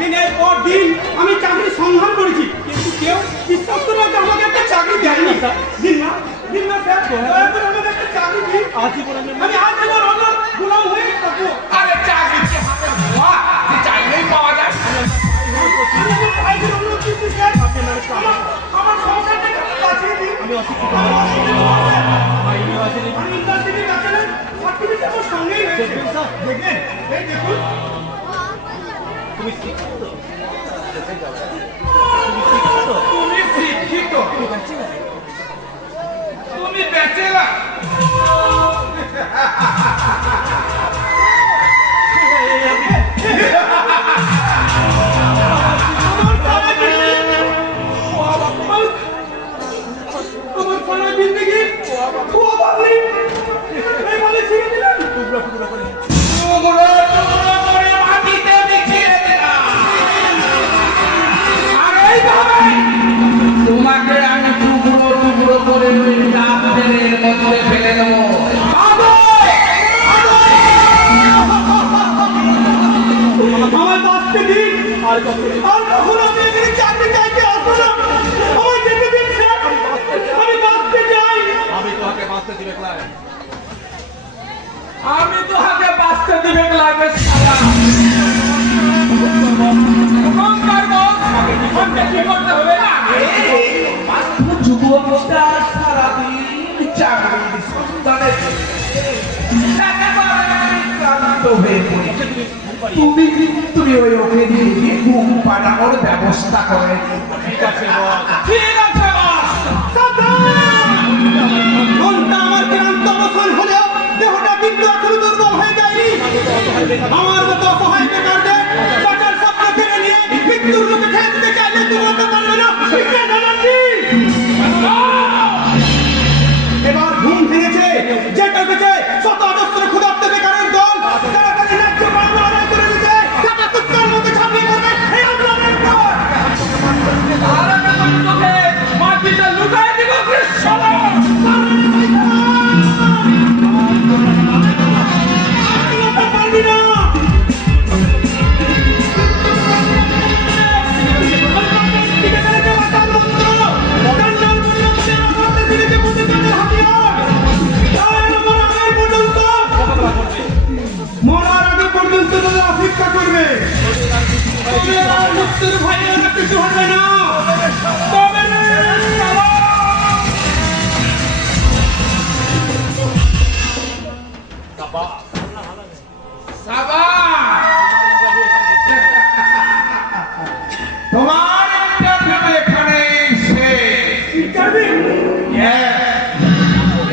দিনের পর দিন আমি চাকরির সন্ধান করেছি, কিন্তু কেউ বিশ্বাস করে আমাকে একটা চাকরি দেয়নি দিন না স্যার দয়া করে আমাকে একটা চাকরি দিন আমি আজ আমার অনার গোলাম হয়ে থাকবো আরে চাকরি কি হাতে ধোয়া যে চাইলেই পাওয়া যায় আমি আমার ভাইদের অনুরোধ করছি স্যার আমার সংসারটাকে বাঁচিয়ে দিন আমি অশিক্ষিত আমি ইন্ডাস্ট্রিতে গেছিলেন সার্টিফিকেট আমার সঙ্গেই রয়েছে দেখলেন এই দেখুন তুমি শিক্ষিত তুমি ব্যাচেলার আমার পাড়ার জিন্দেগি খোয়া বাবলি এই বলে ছিঁড়ে দিলেন টুকরো করে মাটিতে বিছিয়ে দিলাম আর এইভাবে তোমাকে আমি টুকরো করে ওই ডাক্তারের মধ্যে ফেলে দেবো আমার বাঁচতে দিন আর কখনো আমি এখানে চাকরি চাইতে আসবো না আমার যেতে দিন স্যার আমি বাঁচতে চাই আমি তোকে বাঁচতে দিবে লাগবে সালা কঙ্কার বস আমাকে কি করতে হবে না যুবকটা সারাদিন চাকরির সন্ধানে তুমি ওই ওকে দিয়ে ঘুম পাঠানোর ব্যবস্থা করে ঠিক আছে মনটা আমার ক্লান্ত অবসান হলেও দেহটা কিন্তু এখনো দুর্বল হয়ে যায়নি আমার মতো অসহায় বেকারদের টাকার স্বপ্ন কেড়ে নিয়ে মৃত্যুর মুখে ঠেলতে চাইলে দূরতে পারবে না শিক্ষা জানাচ্ছি এবার ঘুম ভেঙেছে যে কাছে শত অজস্র ক্ষুধার্ত বেকারের দল তারা তাদের ন্যায্য পাওনা আদায় করে দিতে টাকা তুচ্ছার মধ্যে ঝাঁপিয়ে পড়বে এই আন্দোলনের পর মাটিতে লুটাই দিব কৃষ্ণ পারবি না মরার আগে পর্যন্ত তারা অপেক্ষা করবে তবে আর মুক্তির ভাইয়েরা কিছু হবে না তবে রে, তোমার ইন্টারভিউ এখানে শেষ ইন্টারভিউ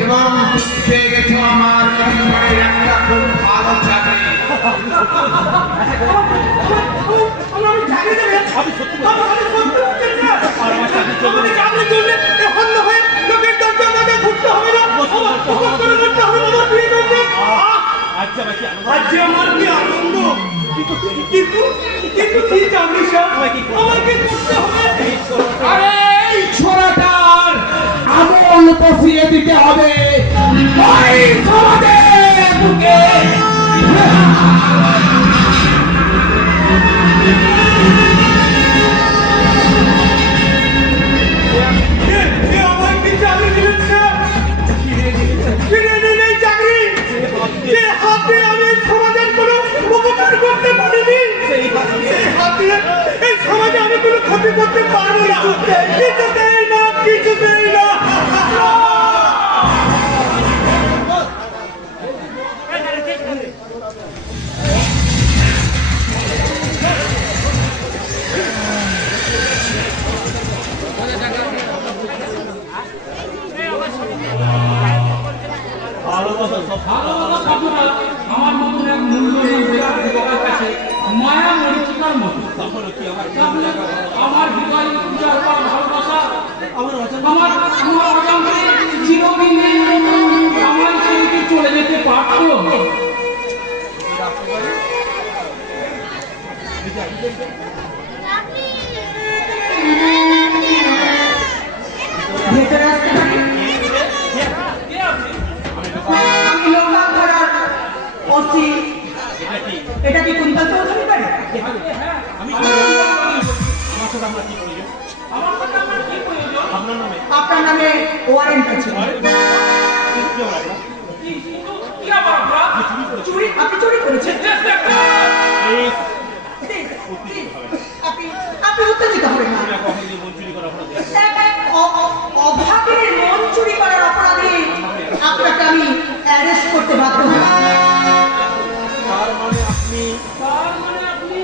এবং তুমি পেয়ে গেছো আমার পরিবারের একটা খুব ভালো চাকরি আমি চাকরি দেবে আমি সত্যি আমাদের চাকরি চললে এখন না হয় লোকের দরজা লাগে ঘুরতে হবে না আমার করে করতে হবে না আমার বিয়ে করতে আজকে আমার কি আনন্দ কিন্তু কি চাকরি স্যার আমাকে করতে হবে আরে এই ছোড়াটার আমল বসিয়ে দিতে হবে ওই সমাজের বুকে আমার কি চাকরি দিলেন স্যার ফিরে দিন এই চাকরি যে হাতে আমি সমাজের কোনো উপকার করতে পারিনি সেই হাতে এই সমাজে আমি কোনো ক্ষতি করতে পারবো না কিছুতেই না কিছুতেই না ভালোবাসা থাকবে না আমার মতন এক মূল্যহীন বেকার যুবকের কাছে মায়া মরিচিকার মতো তাহলে আমার হৃদয়ে পূজার পর ভালোবাসা আমার অজান্তে চিরদিন আমার ছেলেকে চলে যেতে পারতো ভেতরে আসতে পারি আমি লোকাল ধরার ওসি এটা কি কুন্তল চৌধুরী বাড়ি আপনার ওয়ারেন্ট আছে। কি আবার অপরাধ? চুরি, আপনি চুরি করেছেন। আপনি উত্তেজিত হবেন না। অভাগের মন চুরি করার অপরাধে আপনাকে আমি অ্যারেস্ট করতে বাধ্য হব। তার মানে আপনি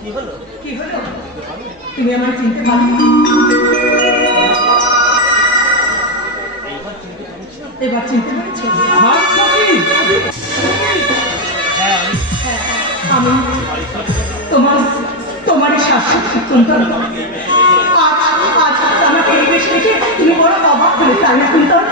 কি হলো? তুমি আমার চিনতে পারো? এবার চিনতে পেরেছো? আমি তোমারই শাশুড়ি কুন্তল। আজ আমাকে এই বেশ দেখে তুমি বড় অবাক হলে, তাই না কুন্তল?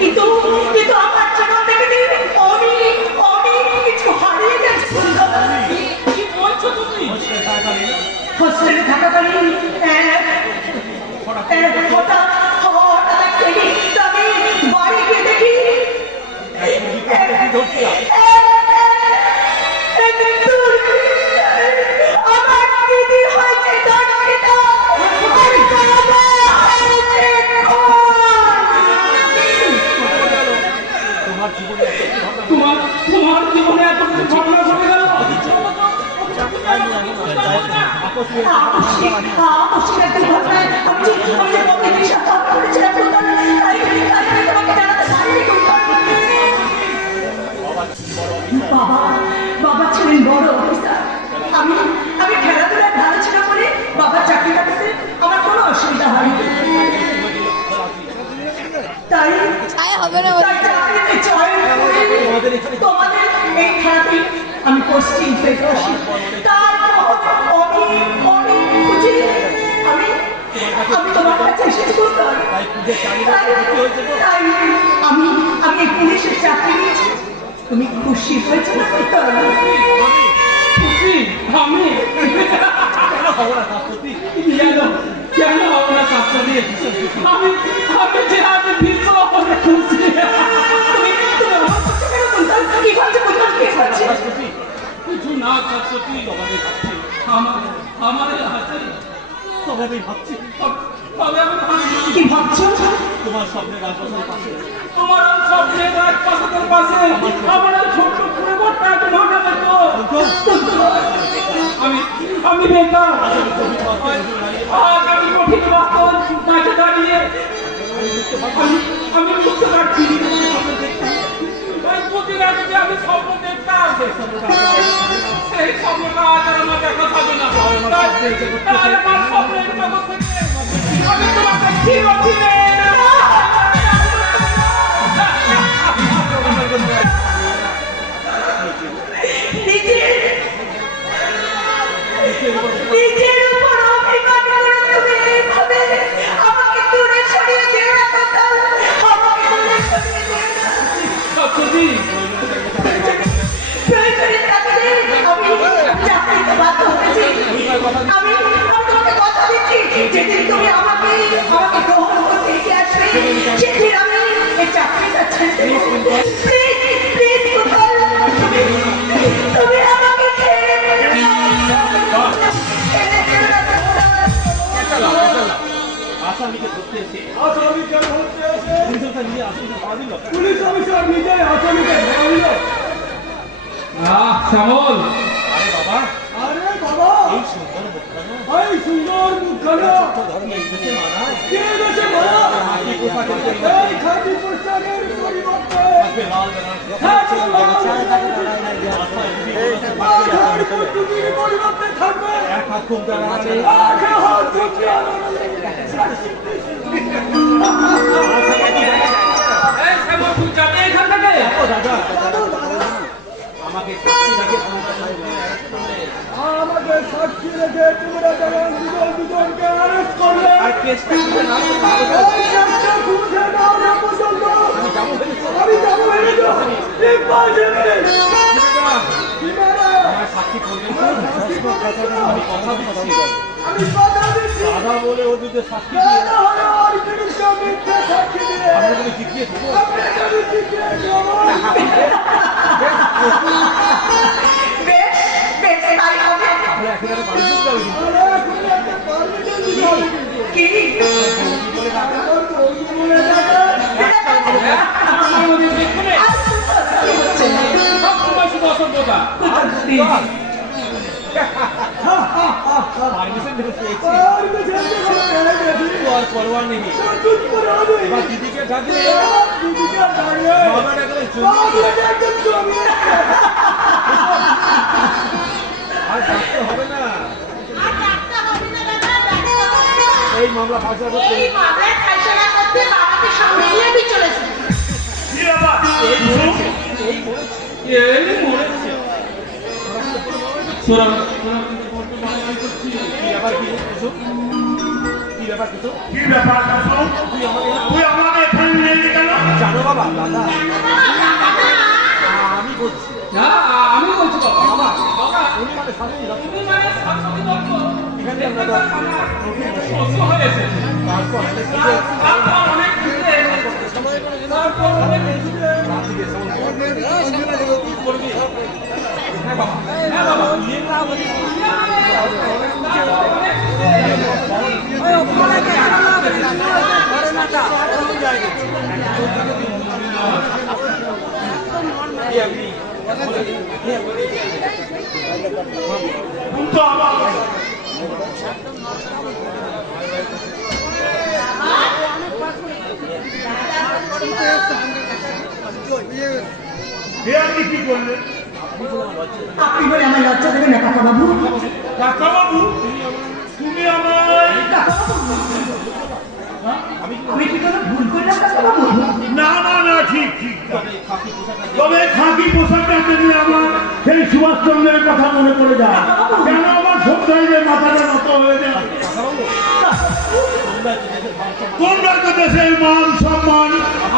কিন্তু আমার জীবন থেকে অনেক কিছু হারিয়ে গেছে। কি বলছো তুমি? হোস্টেলে থাকাকালীন হঠাৎ একটা দিন আমি বাড়ি গিয়ে দেখি আমার দিদি হয়েছে দর্শিতা। তোমার জীবনে এত কিছু ঘটনা ঘটে গেল? বাবা ছিলেন বড় অফিসার। আমি খেলাধুলায় ভালো ছিল বলে বাবার চাকরিটা করতে আমার কোনো অসুবিধা হয়নি। তাই চাকরিতে জয়েন করে তোমাদের এই খেলাতেই আমি পোস্টিং পেয়ে আসি। তারপর অনেক খুঁজে আমি তোমার কাছে এসেছি। তাই আমি এই পুলিশের চাকরি নিয়েছি। তুমি খুশি হয়েছে না? খুশি? আমি কেন হবো না কাজটা? আমি যে আমি ভীষণ খুশি। কিছু না কাজটি আমার হাতে তবে আমি ভাবছি কি ভাবছো? তোমার স্বপ্নের রাজপ্রাসাদের পাশে, তোমার স্বপ্নের রাজপ্রাসাদের পাশে আমার ছোট্ট পরিবারটা তোমার কাছে তো আমি বেকার। আজ আমি কঠিন বাস্তব কাছে দাঁড়িয়ে আমি বুঝতে পারছি প্রতি রাত্রে আমি স্বপ্ন দেখতাম, সেই স্বপ্নটা আজ আর আমার দেখা যাবে না। তাই আমার স্বপ্নের জগৎ থেকে আমি তোমাকে চিরদিনে নিজের উপর অভিমান করে তুমি এইভাবে আমাকে দূরে সরিয়ে দিও না কথা। আমাকে দূরে সরিয়ে দিও না। প্রয়োজনে থাকলে আমি চাকরিতে বাধ্য হয়েছি। আমি তোমাকে কথা দিচ্ছি, যেদিন তুমি আমাকে গ্রহণ করতে এগিয়ে আসবে সেদিন আমি এই চাকরিটা ছেড়ে দেবো। প্লিজ প্লিজ তুমি আমাকে ছেড়ে আসামিকে ধরতে এসে আসামিকে ধরতে এসে নিয়ে আসামিকে ধরা দিল। পুলিশ অফিসার নিজে আসামিকে ধরা দিল। শ্যামল, আরে বাবা, আরে বাবা, এই সুন্দর মুখখানা এই সুন্দর মুখখানা এই দেশে মানায়? কে দেশে মারা? হাতি পোশাকের এই পরিবর্তে খাঁটি পোশাকের পরিবর্তে থাকবে লাল বেনারসি। থাকবে লাল মাথায় টুপি, মাথার উপর টুপির পরিবর্তে থাকবে এক হাত খুব আছে। আখে হাত ঢুকিয়ে এই শ্যামল, তুই যাবে এখান থেকে? আমাকে সাক্ষী রেখে আমাকে সাক্ষী রেখে তোমরা যখন দুজনকে অ্যারেস্ট করলে আর কেসটা খুলে না ওই একটা খুঁজে নাও না পর্যন্ত আমি যাবো ভেবেছো? ইকবাল দেবে। আমার আমি কথা দিচ্ছি দাদা বলে ওদিকে সাক্ষী দিয়ে দাদা হলো ওর বিরুদ্ধে মিথ্যা সাক্ষী দিয়ে আপনি যদি জিজ্ঞেস বেশ বেশ তাই হবে কি সবসময় শুধু অসভ্যতা। পরোয়া নেই এবার দিদিকে ডাকলে বাবা ডাকলে আর ডাকতে হবে না আর ডাক্তার হবে না দাদা ডাক্তার এই মামলা ফাঁসা করতে এই মামলায় ফাইসলা করতে বাবাকে সামনে নিয়ে আমি চলেছি জানো বাবা দাদা আমি বলছি আমি বলছি বাবা উনি মানে শাস্তি তুমি মানে শাস্তি দত্ত এখানে আমরা অসুস্থ হয়েছে তারপর তারপর অনেক দিনে তারপর অনেক দিনে হ্যাঁ বাবা কি করলেন আপনি বলে আমার লজ্জা দেবেন না কাকা বাবু কাকা বাবু তুমি আমায় আমি কি কোনো ভুল করলাম কাকা বাবু না না না ঠিক ঠিক তবে খাকি পোশাকটা যদি আমার সেই সুভাষচন্দ্রের কথা মনে পড়ে যায় কেন আমার সত্যি মাথাটা নত হয়ে যায় তোমরা তো দেশের মান সম্মান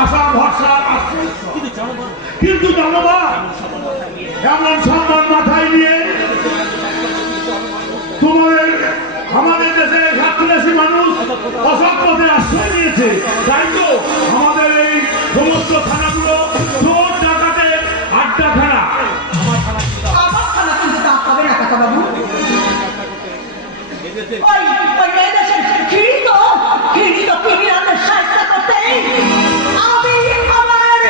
আশা ভরসা কিন্তু জানো না এমন সম্মান মাথায় নিয়ে তোমাদের আমাদের দেশে ছাত্রদেশী মানুষ অসৎ পথে আশ্রয় নিয়েছে তাই তো আমাদের এই সমস্ত থানাগুলো চোর ডাকাতের আড্ডাখানা আমার খানা কিন্তু দাম পাবে না কাকা বাবু ওই ওই এদেশের খিড়ি তো ক্রিমিনালদের সাহায্য করতে আমি আমার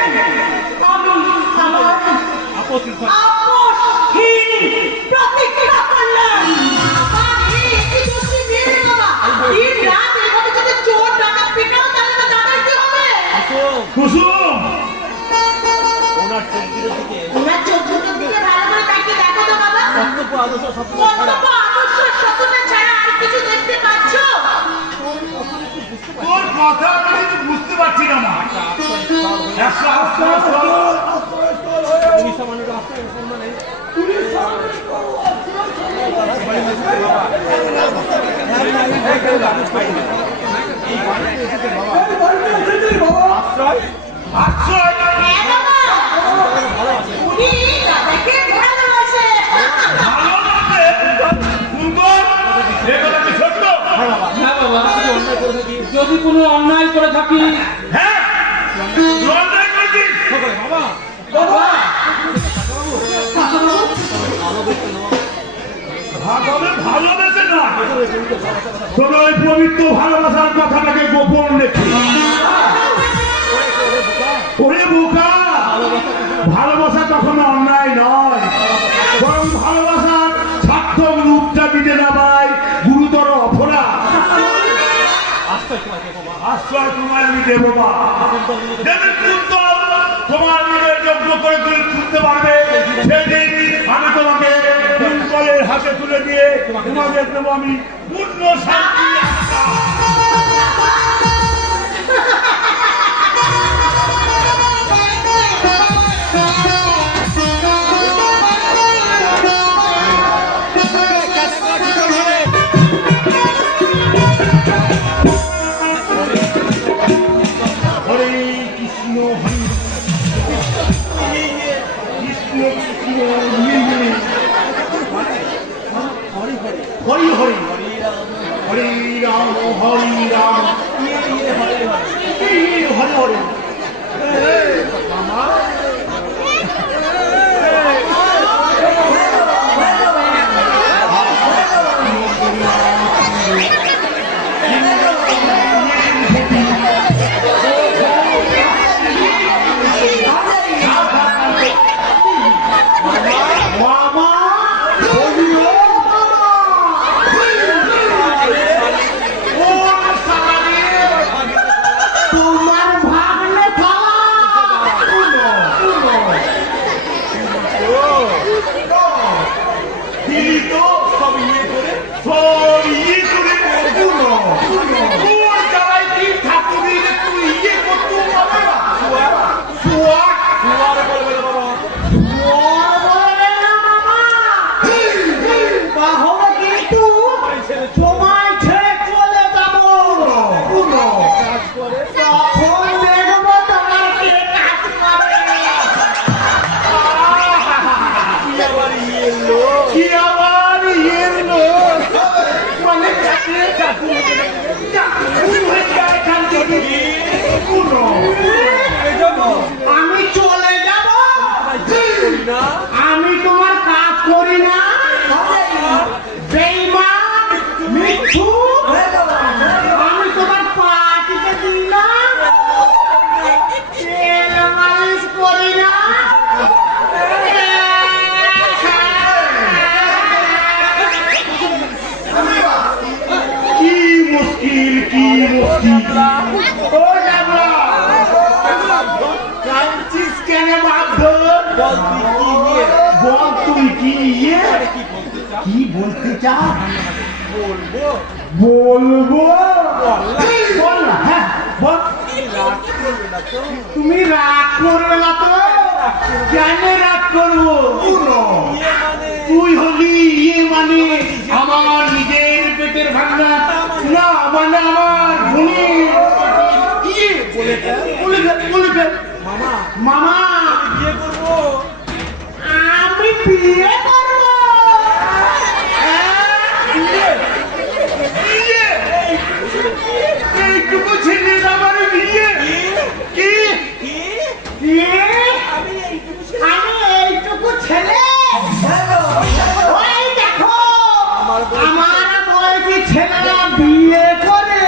আপোষহীন প্রতিজ্ঞা করলাম আমার এই একটি মেয়ের বাবা দিন রাত এভাবে যদি চোর ডাকাত পিটাও তাহলে তো জানার কি হবে কুসুম ওনার চোখের দিকে ওনার চোখের দিকে ভালো করে তাকিয়ে দেখো তো বাবা কর্তব্য আদর্শ সত্য কর্তব্য আদর্শ সততা ছাড়া আর কিছু দেখতে পাচ্ছো তোর কথা আমি কিন্তু বুঝতে পারছি না মা একশো আস্তে আস্তে পুলিশ সামান্য রাস্তায় মুসলমান নেই আশ্রয় হ্যাঁ বাবা উনি দাদাকে ভালোবাসে ভালোবাসে সুন্দর এ কথা কি সত্য হ্যাঁ বাবা যদি কোনো অন্যায় করে থাকি হ্যাঁ লন্ডন করছিস ভাবে ভালোবেসে না তোর ওই পবিত্র ভালোবাসার কথাটাকে গোপন রেখে ওরে বোকা ভালোবাসা কখনো অন্যায় নয় বরং ভালোবাসার সার্থক রূপটা দিতে না পায় গুরুতর অপরাধ আশ্রয় তোমায় আমি দেবো মা যেদিন কুন্তল তোমার নিজের যজ্ঞ করে তুলতে পারবে সেদিন আমি তোমাকে কুন্তলের হাতে তুলে দিয়ে তোমাদের দেবো আমি পূর্ণ শান্তি হরে কৃষ্ণ হরে কৃষ্ণ কৃষ্ণ হরি হরি হরি রাম হরি রাম হরি হরি তোমার ভাগ্নে দিলি তো সব ইয়ে করে তোর জ্বালায় কি ঠাকুরি তুই ইয়ে করতো বাবা শুয়ার বলবে না বাবা তাহলে কিন্তু তোমায় ছেড়ে চলে যাবো তখন দেখবো তোমার কে কাজ করে কি আবার এলো মানে আমি চলে যাব আমি তোমার কাজ করি না বেঈমান মিথ্যুক আমি তোমার পার্টিতে দিই না তেল মালিশ করি না কি মুশকিল ও ডাবলা কাঁদছিস কেন বাধ্য বল তুই কি ইয়ে কি বলতে চাস বলবো বল না হ্যাঁ বল তুমি রাগ করবে না তো কেন রাগ করবো তুই হলি ইয়ে মানে আমার নিজের পেটের ভাঙনা না মানে আমার বোনের ইয়ে বলে ফেল মামা বিয়ে করবো আমি বিয়ে করবো এইটুকু ছেলে আমার বিয়ে কি আমি এইটুকু ছেলে ওই দেখো আমার বয়সী ছেলেরা বিয়ে করে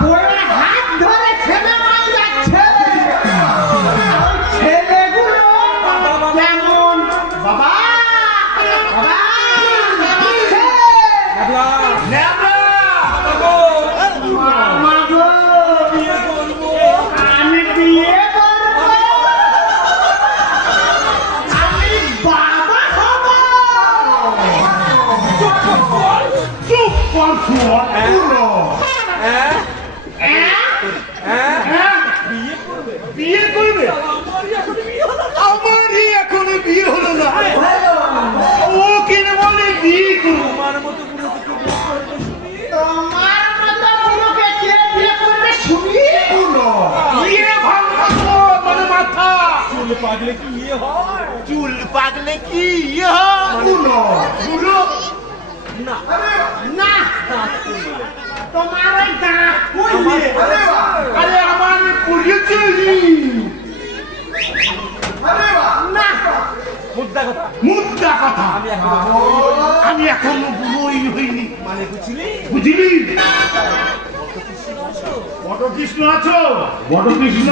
বইয়ের হাত ধরে ছেলে মাই যাচ্ছে ওই ছেলেগুলো কেমন বাবা মামা গো আমি বিয়ে করবো আমি বাবা হব চুপ কর বিয়ে করবে আমারই এখনো বিয়ে হলো না ও কিনে বলে বিয়ে করবো তোমার মতো বুড়োকে কে বিয়ে করবে শুনি বিয়ে ভাঙা তো মানে মাথা চুল পাগলে কি ইয়ে হয় বুড়ো না তোমার ওই দাঁত পড়লে আরে আমার পড়িয়েছে না মুদ্রা কথা আমি এখনো বুড়োই হইনি মানে বুঝলি বড় কৃষ্ণ আছো বড় কৃষ্ণ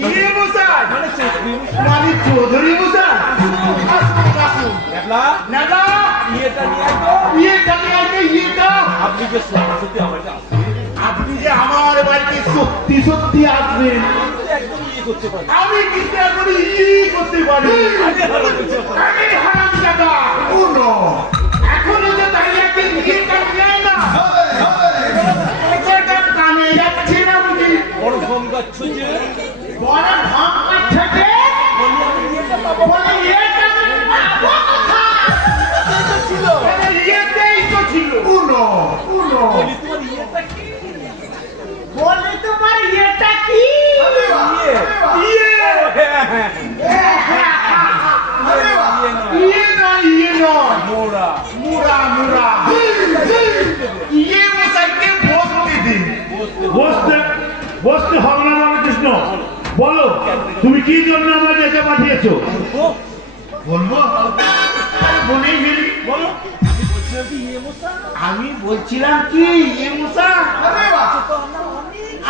ইয়ে মশাই মানে চৌধুরী মশাই নেতা ইয়েটা নিয়ে ইয়েটা আপনি যে আমার বাড়িতে সত্যি আসবেন আমি কিন্তু এখন করতে পারি আমি হারাম জায়গা এখনো যে দাঁড়িয়ে আছে ইয়েটা নিয়ে না কানে যাচ্ছে না বুঝি বড় ঢং কাচ্ছে বলে ইয়েটা পাবো কোথায় ইয়েতেই তো ছিল বলি তোমার ইয়েটা কি বলো তুমি কি জন্য আমার ডেকে পাঠিয়েছো? বলবো বলেই ফেলি বলো আমি বলছিলাম কি এ মশা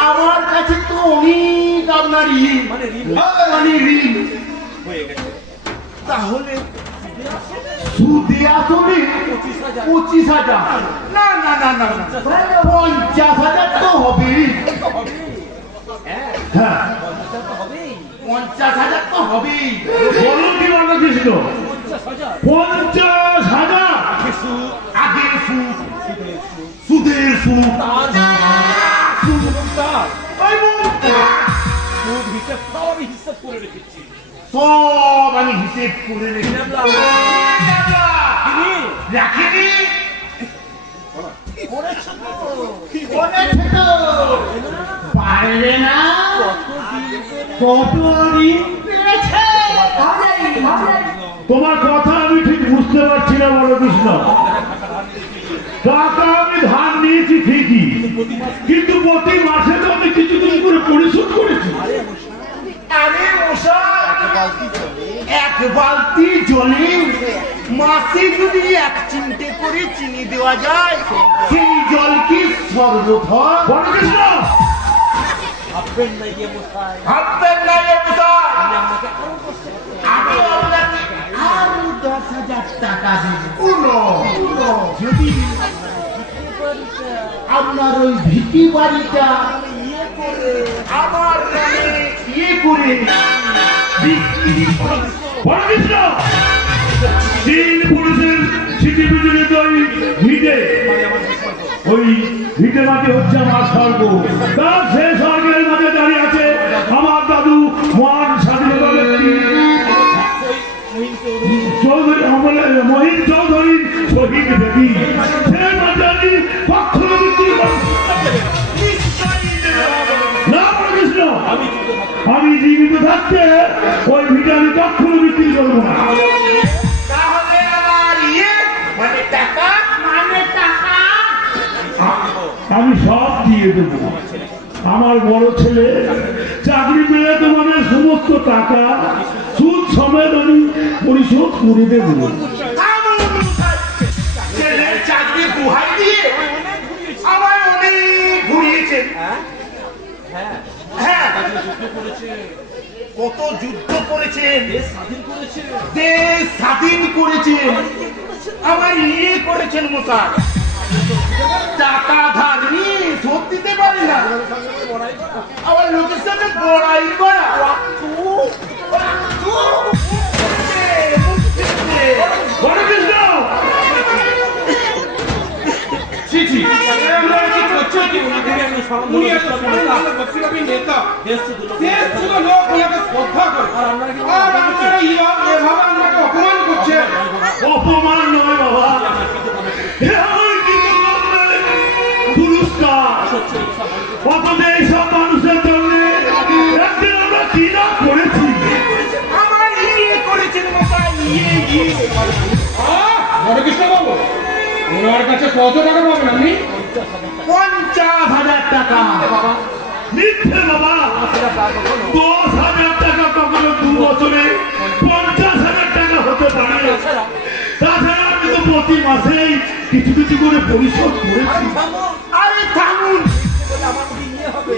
আমার কাছে তো অনেক আপনার মানে ঋণ তাহলে সুদে আসলে 25,000 না না না না 50,000 তো হবে হ্যাঁ 50,000 তো হবেই বলুন কি রামকৃষ্ণ 50,000 আগের সুদ সুদের সুদ ওই মুখটা। সব আমি হিসেব করে রেখেছি রাখিনি পারলে না কত ঋণ পেয়েছে তোমার কথা আমি ঠিক বুঝতে পারছি না বড় কৃষ্ণ। টাকা আমি ধার নিয়েছি ঠিকই, কিন্তু প্রতি মাসে তো আমি কিছু কিছু করে পরিশোধ করেছি। আরে মশাই এক বালতি জলে মাসে যদি 1 চিমটে করে চিনি দেওয়া যায় সেই জল কি সর্বথর বড় কৃষ্ণ ভাববেন না এ মশাই আমি আপনাকে আরো 10,000 টাকা দেব যদি আপনার ওই ভিটি বাড়িটা আমার নামে করে বিক্রি করে বড় কৃষ্ণ 3 পুরুষের স্মৃতি বিজড়িত ওই ভিটে মাটি হচ্ছে আমার স্বর্গ। তার সেই স্বর্গের মধ্যে দাঁড়িয়ে আছে আমার দাদু মহান স্বাধীনতা ব্যক্তি চৌধুরী মহিন চৌধুরী শহীদ দেবী। সে মাটি কখনো বিক্রি না বড় কৃষ্ণ, আমি জীবিত থাকতে ওই ভিটে আমি কখনো বিক্রি করবো না। তাহলে আমার মানে টাকা আমি সব দিয়ে দেবো। আমার বড় ছেলে চাকরি পেলে তোমাদের সমস্ত টাকা সুদ সমেত আমি পরিশোধ করে দেবো। ছেলের চাকরি গুহাই দিয়ে আমার অনেক ঘুরিয়েছেন। হ্যাঁ কত যুদ্ধ করেছেন, দেশ স্বাধীন করেছেন, আমার করেছেন মশাই। টাকা ধার নিয়ে শোধ দিতে পারি না, আবার লোকের সাথে বড়াই করা। বড় কৃষ্ণ অপমান নয় বাবা, পুরস্কার। অথচ এইসব মানুষের জন্য একদিন আমরা কি না করেছি। আমার করেছেন মশাই কৃষ্ণবাবু ওনার কাছে কত টাকা পাবেন আপনি? 50,000 টাকা। মিথ্যে বাবা, 10,000 টাকা কখনো 2 বছরে 50,000 টাকা হতে পারে। তাছাড়া আমি তো প্রতি মাসেই কিছু কিছু করে পরিশোধ করেছি। আরে থামুন,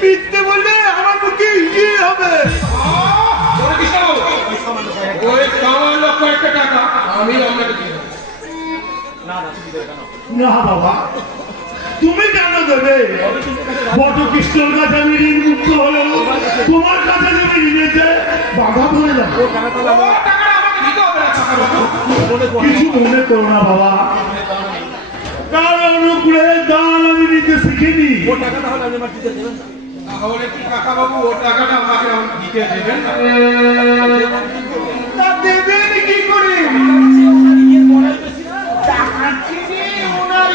মিথ্যে বললে আমার মুখে হবে। ওই সামান্য কয়েকটা টাকা আমি আপনাকে দিয়ে দেবো। না বাবা, তুমি কেন দেবে? বট কৃষ্ণর কাছে আমি ঋণ মুক্ত হলেও তোমার কাছে যদি ঋণেতে বাধা পড়ে যাবে। ও টাকাটা আমাকে দিতে হবে না টাকা। কিছু মনে করো না বাবা, কার অনুগ্রহে দান আমি নিতে শিখিনি। তাহলে কি কাকা বাবু ও টাকাটা আমাকে দিতে দেবেন না? তা দেবেন কি করে? টাকা চিনি ওনার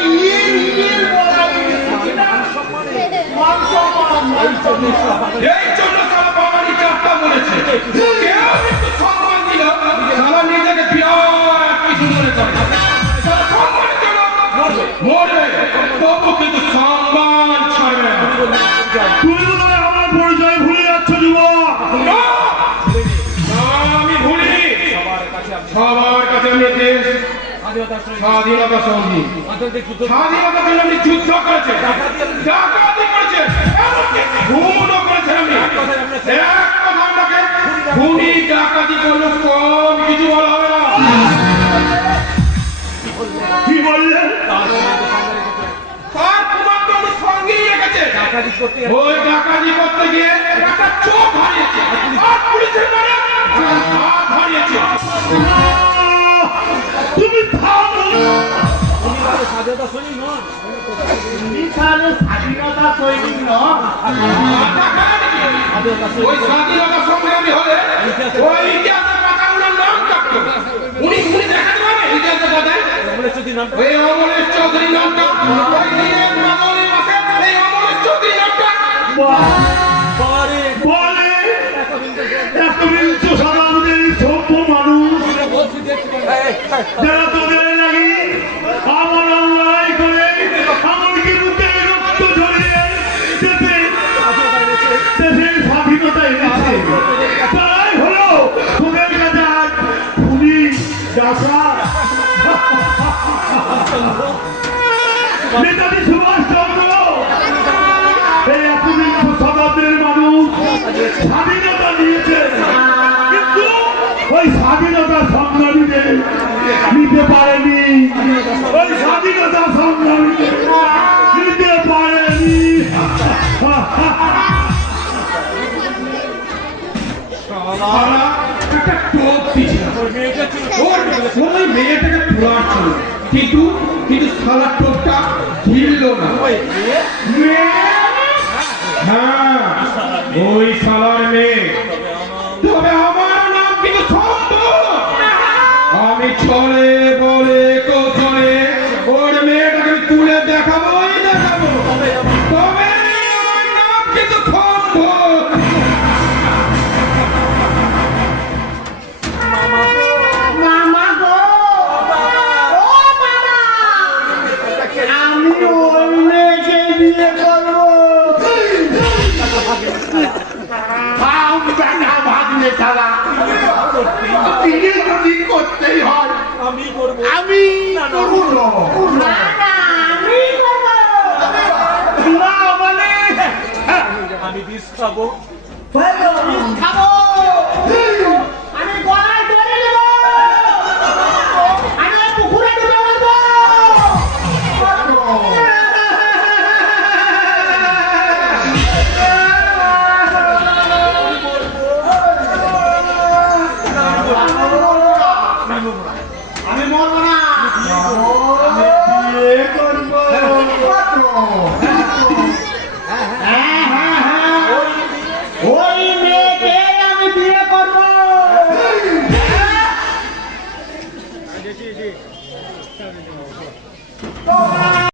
এই জন্য সারা বাঙালি চাপটা বলেছে কেউ একটু সম্মান দিল সারা নিজেকে বিরাট কিছু মনে করে সারা সম্মানের জন্য মরবে তবু কিন্তু সম্মান ছাড়বে না। তুমি তো আমার পরিচয় ভুলে যাচ্ছ যুবক। আমি দেশ স্বাধীনতা সঙ্গী স্বাধীনতার জন্য আমি যুদ্ধ করেছে ডাকাতি করেছে এমনকি খুনও করেছে আমি এক কথা আপনাকে খুনি ডাকাতি করলে কম কিছু বলা হবে না কি বললেন তার তোমার তো আমি সঙ্গেই রেখেছে ওই ডাকাতি করতে গিয়ে একটা চোখ হারিয়েছে আর পুলিশের মানে হাত হারিয়েছে তুমি থামো স্বাধীনতা সৈনিক নন ওই স্বাধীনতা সংগ্রামী হলে ওই ইতিহাসের পাতা উনার নাম থাকতো উনি দেখাতে পারবে ইতিহাসের পাতায় ওই অমরেশ চৌধুরী নামটা ওই দিনের মামলের মাসে এই অমরেশ চৌধুরী নামটা বলে একবিংশ শতাব্দীর সভ্য মানুষ যারা তোদের লাগি আমার লড়াই করে এমনকি বুকে রক্ত ঝরিয়ে দেশের স্বাধীনতা এনেছে তাই হলো তোদের কাছে আজ পুলিশ ডাকা নেতাজি সুভাষচন্দ্র এই একবিংশ শতাব্দীর মানুষ স্বাধীনতা নিয়েছে কিন্তু ওই স্বাধীনতা সংগ্রামীদের নিতে পারেনি ওই স্বাধীনতা সংগ্রামীদের নিতে পারেনি সারা একটা টোপ দিয়েছিল ওই মেয়েটাকে পুরাচ্ছিল কিন্তু সারা টোপটা ঢিলল না হ্যাঁ ওই সালার মেয়ে তবে আমার নাম কিন্তু সম্ভব আমি ছলে বলে কৌশলে ওর মেয়েটাকে তুলে দেখাবোই দেখাবো তবে আমার নাম কিন্তু সম্ভব মামা গো ও মামা আমি ওই মেয়েকে বিয়ে করবো ভাগ্নে ছাড়া বিয়ে যদি করতেই হয় আমি করবো আমি করবো না না আমি করবো না মানে আমি বিষ খাবো খাবো আমি গলায় ধরে নেবো আমি ওই পুকুরে ডুবে মারবো আমি মরবো না আমি বিয়ে করবো